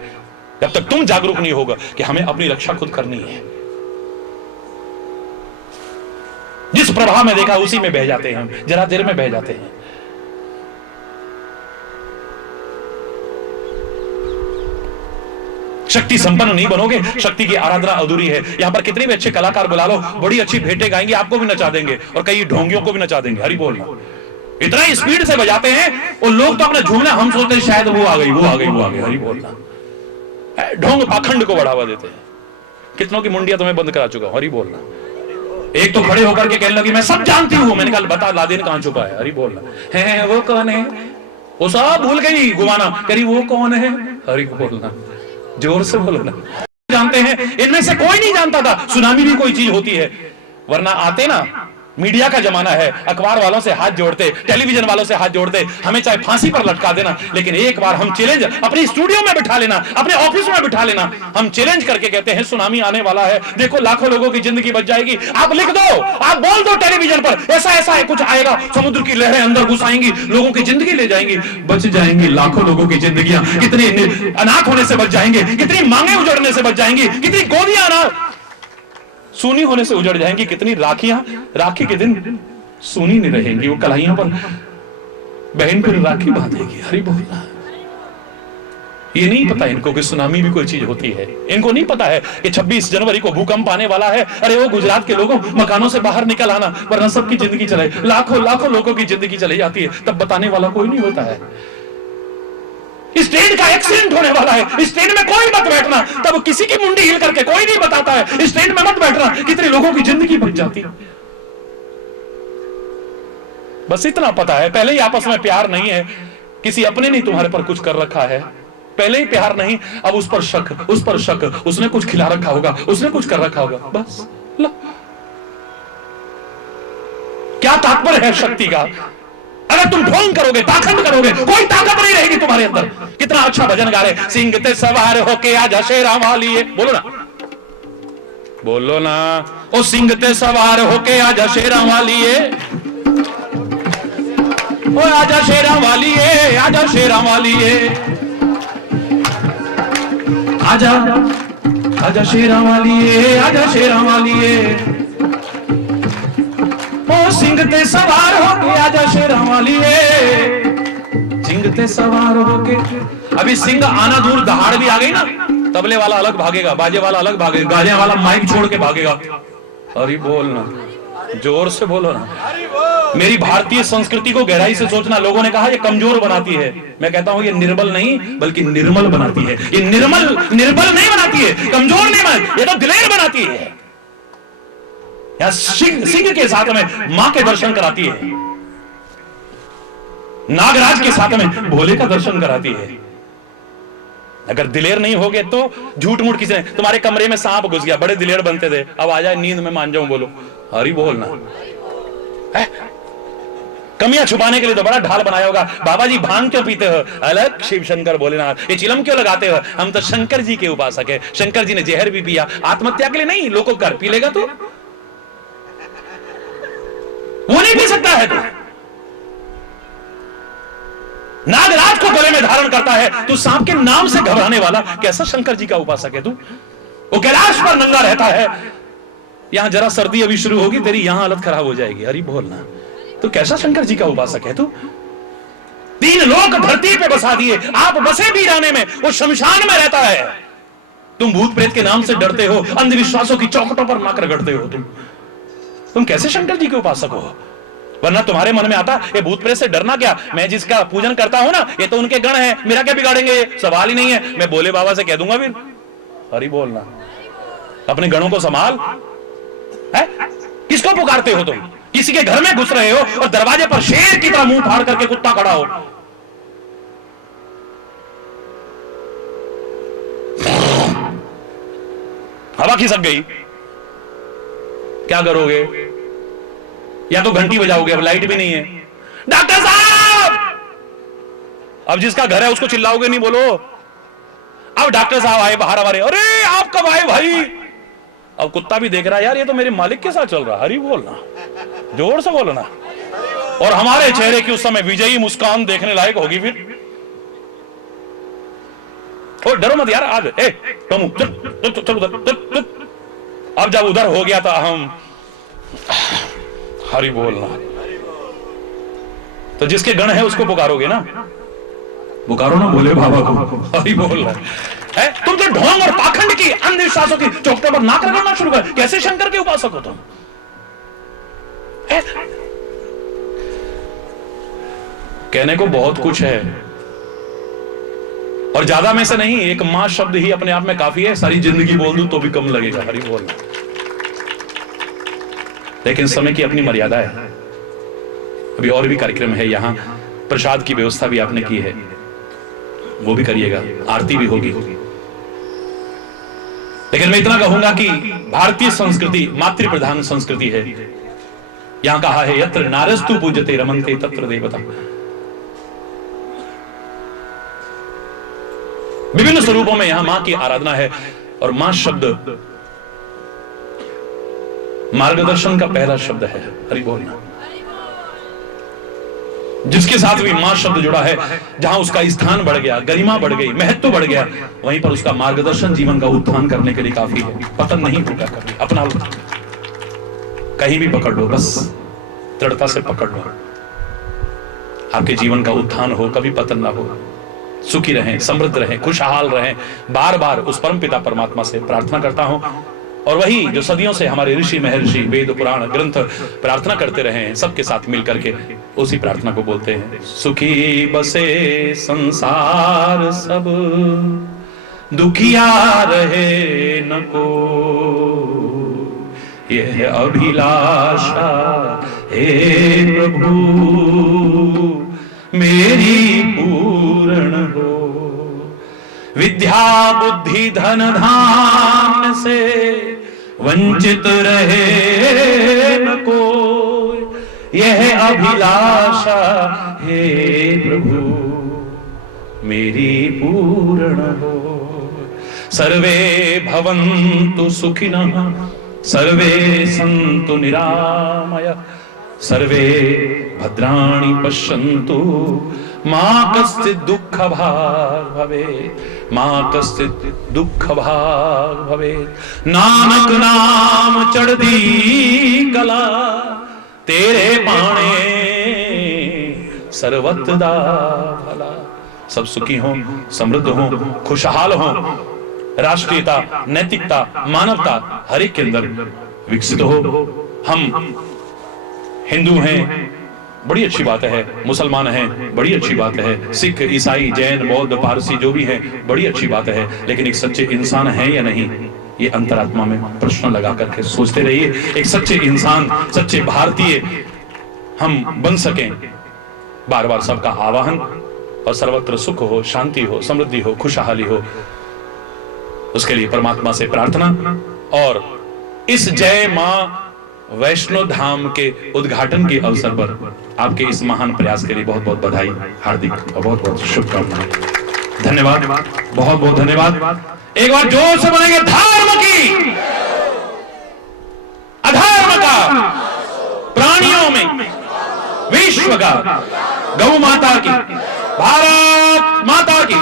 जब तक तुम जागरूक नहीं होगा कि हमें अपनी रक्षा खुद करनी है। जिस प्रभाव में देखा उसी में बह जाते हैं हम, जरा देर में बह जाते हैं। शक्ति संपन्न नहीं बनोगे, शक्ति की आराधना अधूरी है। यहां पर कितने भी अच्छे कलाकार बुला लो, बड़ी अच्छी भेंटें गाएंगे, आपको भी नचा देंगे और कई ढोंगियों को भी नचा देंगे। हरि बोलना, इतना ही स्पीड से बजाते हैं और लोग तो अपना झूमना, हम सोचते हैं शायद वो आ गई, वो आ गई, वो आ गई। हरि बोलना, ढोंग पाखंड को बढ़ावा देते हैं। कितनों की मुंडिया तुम्हें बंद करा चुका। हरि बोलना। एक तो खड़े होकर के कहने लगी मैं सब जानती हूं। मैंने कहा बता लादेन कहां छुपा है। हरि बोलना। है वो कौन है, वो सब भूल गई घुमाना, करी वो कौन है। हरि बोलना, जोर से बोलो ना। जानते हैं, इनमें से कोई नहीं जानता था सुनामी भी कोई चीज होती है, वरना आते ना। मीडिया का जमाना है, अखबार वालों से हाथ जोड़ते, टेलीविजन वालों से हाथ जोड़ते, हमें चाहे फांसी पर लटका देना, लेकिन एक बार हम चैलेंज अपनी स्टूडियो में बिठा लेना, अपने ऑफिस में बिठा लेना, हम चैलेंज करके कहते हैं सुनामी आने वाला है, देखो लाखों लोगों की जिंदगी बच जाएगी। आप लिख दो, आप बोल दो टेलीविजन पर, ऐसा ऐसा है, कुछ आएगा, समुद्र की लहरें अंदर घुस आएंगी, लोगों की जिंदगी ले जाएंगी, बच जाएंगी लाखों लोगों की जिंदगियां। कितने अनाथ होने से बच जाएंगे, कितनी मांगे उजड़ने से बच जाएंगी, कितनी गोदियां अनाथ सूनी होने से उजड़ जाएंगी, कितनी राखियां राखी के दिन सूनी नहीं रहेंगी, वो कलाइयों पर बहन फिर राखी बांधेगी। हरि बोलना। ये नहीं पता इनको कि सुनामी भी कोई चीज होती है। इनको नहीं पता है कि 26 जनवरी को भूकंप आने वाला है। अरे वो गुजरात के लोगों, मकानों से बाहर निकल आना, वरना सबकी जिंदगी चले, लाखों लाखों लोगों की जिंदगी चली जाती है, तब बताने वाला कोई नहीं होता है। इस ट्रेन का एक्सीडेंट होने वाला है, इस ट्रेन में कोई मत बैठना, तब किसी की मुंडी हिल करके कोई नहीं बताता है इस ट्रेन में मत बैठना, कितने लोगों की जिंदगी बच जाती है। बस इतना पता है, पहले ही आपस में प्यार नहीं है, किसी अपने ने तुम्हारे पर कुछ कर रखा है, पहले ही प्यार नहीं, अब उस पर शक, उस पर शक, उसने कुछ खिला रखा होगा, उसने कुछ कर रखा होगा, बस। क्या तात्पर्य है शक्ति का? अगर तुम ढोंग करोगे, पाखंड करोगे, कोई ताकत नहीं रहेगी तुम्हारे अंदर। कितना अच्छा भजन गा रहे, सिंह ते सवार होके आजा शेरा वालिए, बोलो ना, बोलो ना, ओ सिंह ते सवार होके आजा शेरा वालिए, ओ आजा शेरा वालिए, आजा शेरा वालिए, आजा आजा शेरा वालिए, आजा शेरा वालिए, ओ सिंह ते सवार होके आजा शेरा वालिए, सिंह ते सवार होके। अभी सिंह आना दूर, दहाड़ भी आ गई ना, तबले वाला अलग भागेगा, बाजे वाला अलग भागेगा, गाजे वाला माइक छोड़ के भागेगा। हरि बोलना, जोर से बोलो ना। मेरी भारतीय संस्कृति को गहराई से सोचना। लोगों ने कहा ये कमजोर बनाती है, मैं कहता हूं ये निर्बल नहीं बल्कि निर्मल बनाती है। ये निर्मल नहीं बनाती है, कमजोर नहीं बनाती, ये तो दिलेर बनाती है। यहां सिंह के साथ में मां के दर्शन कराती है, नागराज के साथ में भोले का दर्शन कराती है। अगर दिलेर नहीं होगे तो झूठ मूठ किसी ने, तुम्हारे कमरे में सांप घुस गया, बड़े दिलेर बनते थे, अब आ जाए नींद में मान जाऊं, बोलो हरि बोलना। कमियां छुपाने के लिए तो बड़ा ढाल बनाया होगा। बाबा जी भांग क्यों पीते हो? अलग शिव शंकर भोलेनाथ। ये चिलम क्यों लगाते हो? हम तो शंकर जी के उपासक है। शंकर जी ने जहर भी पिया, आत्महत्या के लिए नहीं, लोगों कर पी लेगा तो वो नहीं पी सकता है। तो नागराज को गले में धारण करता है, तू सांप के नाम से घबराने वाला कैसा शंकर जी का उपासक है तू? वो कैलाश पर नंगा रहता है। यहां जरा सर्दी अभी शुरू होगी, तेरी यहां हालत खराब हो जाएगी। हरि बोलना, तो कैसा शंकर जी का उपासक है तू? 3 लोक धरती पे बसा दिए, आप बसे भी जाने में, वो शमशान में रहता है। तुम भूत प्रेत के नाम से डरते हो, अंधविश्वासों की चौखटों पर नाक रगड़ते हो। तुम कैसे शंकर जी के उपासक हो? वरना तुम्हारे मन में आता ये भूत प्रेत से डरना क्या, मैं जिसका पूजन करता हूं ना ये तो उनके गण है, मेरा क्या बिगाड़ेंगे, ये सवाल ही नहीं है। मैं भोले बाबा से कह दूंगा फिर हरि बोलना, अपने गणों को संभाल। है किसको पुकारते हो तुम? किसी के घर में घुस रहे हो और दरवाजे पर शेर की तरह मुंह फाड़ करके कुत्ता खड़ा हो। हवा खिसक गई, क्या करोगे? या तो घंटी बजाओगे, अब लाइट भी नहीं है। डॉक्टर साहब, अब जिसका घर है उसको चिल्लाओगे नहीं, बोलो। अब डॉक्टर साहब आए, बाहर हमारे, अरे आप कब आए भाई? अब कुत्ता भी देख रहा है, यार ये तो मेरे मालिक के साथ चल रहा। हरी बोलना, जोर से बोलना। और हमारे चेहरे की उस समय विजयी मुस्कान देखने लायक होगी फिर। ओ डरो मत यार, आज तुम चल उधर। अब जब उधर हो गया था हम हरि बोलना, तो जिसके गण है उसको पुकारोगे ना, पुकारो ना भोले बाबा को, हरि बोलना है। तुम तो ढोंग और पाखंड की अंधविश्वासों की चौखटों पर नाक रगड़ना शुरू कर, कैसे शंकर के उपासक हो तुम? कहने को बहुत कुछ है और ज्यादा में से नहीं, एक मां शब्द ही अपने आप में काफी है। सारी जिंदगी बोल दूं तो भी कम लगेगा, हरि बोलना। लेकिन समय की अपनी मर्यादा है। अभी और भी कार्यक्रम है, यहां प्रसाद की व्यवस्था भी आपने की है, वो भी करिएगा, आरती भी होगी। लेकिन मैं इतना कहूंगा कि भारतीय संस्कृति मातृ प्रधान संस्कृति है। यहां कहा है यत्र नारस्तु पूज्यते रमन्ते तत्र देवता। विभिन्न स्वरूपों में यहां मां की आराधना है। और मां शब्द मार्गदर्शन का पहला शब्द है, हरि बोलना। जिसके साथ भी मां शब्द जुड़ा है, जहां उसका स्थान बढ़ गया, गरिमा बढ़ गई, महत्व बढ़ गया, वहीं पर उसका मार्गदर्शन जीवन का उत्थान करने के लिए काफी है। पतन नहीं होगा कभी, अपना लो, कहीं भी पकड़ लो, बस दृढ़ता से पकड़ लो, आपके जीवन का उत्थान हो, कभी पतन ना हो। सुखी रहें, समृद्ध रहें, खुशहाल रहें। बार बार उस परम पिता परमात्मा से प्रार्थना करता हूं। और वही जो सदियों से हमारे ऋषि महर्षि वेद पुराण ग्रंथ प्रार्थना करते रहे हैं, सबके साथ मिलकर के उसी प्रार्थना को बोलते हैं। सुखी बसे संसार सब, दुखिया रहे न को, यह अभिलाषा हे प्रभु मेरी पूर्ण हो। विद्या बुद्धि धन धान से वंचित रहे न कोई, यह अभिलाषा हे प्रभु मेरी पूर्ण हो। सर्वे भवन्तु सुखिनः, सर्वे सन्तु निरामयः, सर्वे भद्राणि पश्यन्तु, मा कश्चित् दुःख भाग् भवेत्, मा कश्चित् दुःख भाग् भवेत्। नानक नाम चढ़दी कला, तेरे पाणे सर्वदा भला। सब सुखी हों, समृद्ध हों, खुशहाल हों, राष्ट्रीयता, नैतिकता, मानवता हर एक के अंदर विकसित हो। हम हिंदू हैं, बड़ी अच्छी बात है, मुसलमान हैं, बड़ी अच्छी बात है, सिख ईसाई जैन बौद्ध पारसी जो भी हैं, बड़ी अच्छी बात है। लेकिन एक सच्चे इंसान है या नहीं, ये अंतरात्मा में प्रश्न लगा करके सोचते रहिए। एक सच्चे इंसान, सच्चे भारतीय हम बन सकें, बार बार सबका आवाहन, और सर्वत्र सुख हो, शांति हो, समृद्धि हो, खुशहाली हो, उसके लिए परमात्मा से प्रार्थना। और इस जय मां वैष्णो धाम के उद्घाटन के अवसर पर आपके इस महान प्रयास के लिए बहुत बहुत बधाई, हार्दिक और बहुत बहुत शुभकामनाएं। धन्यवाद, बहुत बहुत धन्यवाद। एक बार जोर से बोलेंगे, धर्म की, अधर्म का, प्राणियों में, विश्व का, गौ माता की, भारत माता की,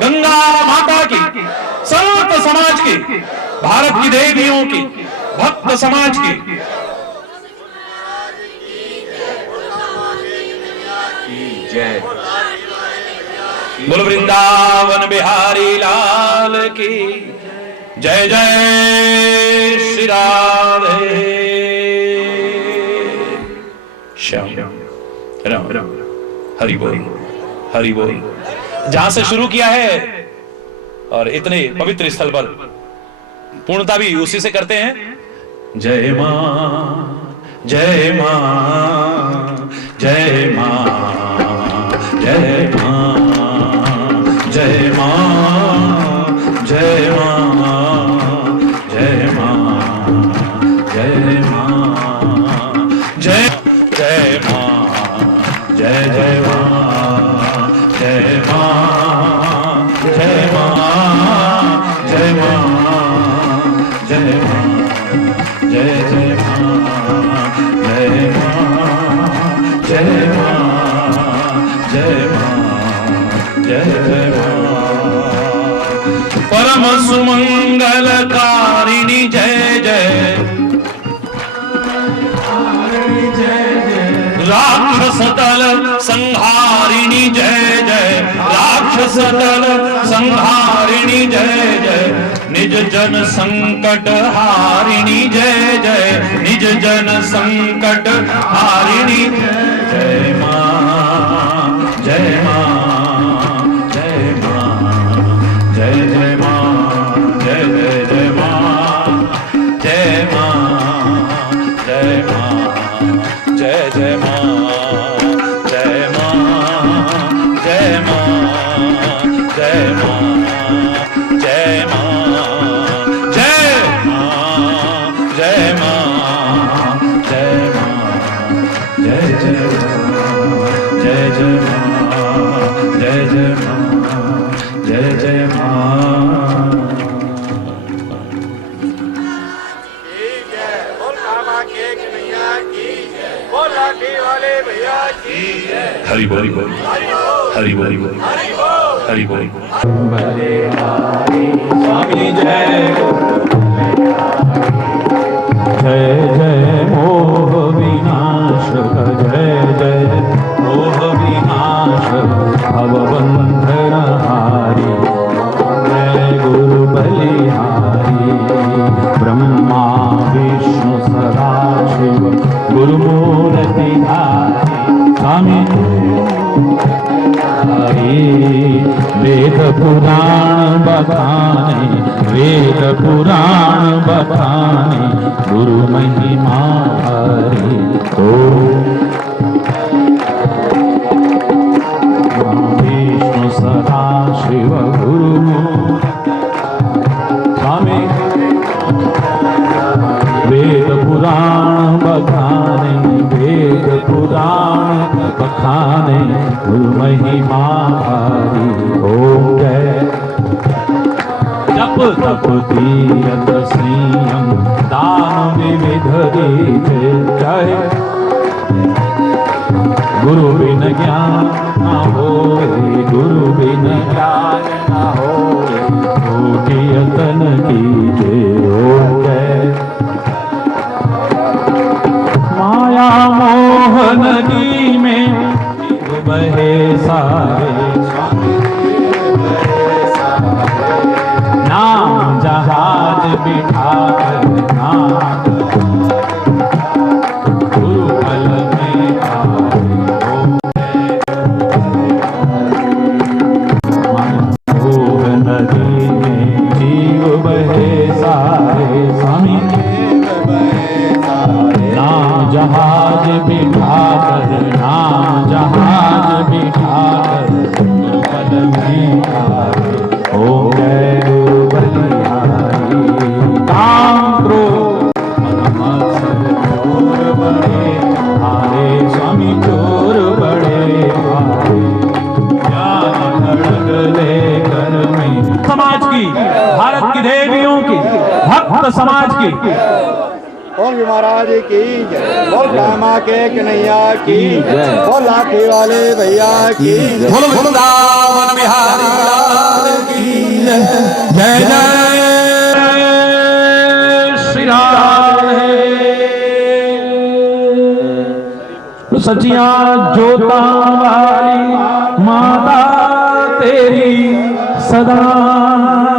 गंगा माता की, संत समाज की, भारत की देवियों की, भक्त समाज की जय। बोल वृंदावन बिहारी लाल की जय जय श्री राधे श्याम राम राम हरि बोल हरि बोल। जहां से शुरू किया है और इतने पवित्र स्थल पर पूर्णता भी उसी से करते हैं। जय मां जय मां जय मां जय मां जय मां जय मां जय मां जय मां जय जय मां जय जय मां जय मां जय मां जय मां जय मां जय जय मां जय मां जय मां जय मां जय जय मां परम सुमंगलकारिणी जय जय राक्षस दल संहारिणी जय जय राक्षस दल संहारिणी जय जय निज जन संकट हारिणी जय जय निज जन संकट हारिणी जय मां जय मां जय मां जय जय मां जय जय जय मां जय मां जय मां जय जय मां जय मां जय मां जय मां जय मां जय मां जय मां जय मां जय जय मां जय जय मां जय जय मां जय जय मां। हरि बोल हरि बोल हरि बोल। स्वामी जय जय जय मोह विनाश जय जय मोह विनाश भवबंधन हारी जय गुरु बलिहारी ब्रह्मा विष्णु सदा शिव गुरुमूर्ति धारी स्वामी वेद पुराण बखाने वेद पुराण बखाने गुरु महिमा हरि विष्णु सदा शिव गुरु स्वामी वेद पुराण बखाने वेद पुराण बखाने गुरु महिमा हरि ओम जय जप तप तीरथ संयम दान विविध दीजे जय गुरु बिन ज्ञान न होए गुरु बिन ज्ञान न होए कोटि यतन कीजे ओम जय माया मोह नदी में बहे सारे नाम जहाज बिठा कर नाम गुरु बल में मोह नदी में जीव बहे सारे स्वामी नाम जहाज बिठा कर नाम जहाज बिठा कर पद में ओम जय गुरु बलिहारी काम क्रोध मत्सर चोर बड़े हारे स्वामी चोर बड़े हारे ज्ञान खड़ग लेकर में समाज की भारत की देवियों की भक्त समाज की बोल महाराज की जय बोल कामा के कन्हैया की जय बोल लाठी वाले भैया की जय बोल वृंदावन बिहारी लाल की जय जय श्री राधे सचिया जोता वाली माता तेरी सदा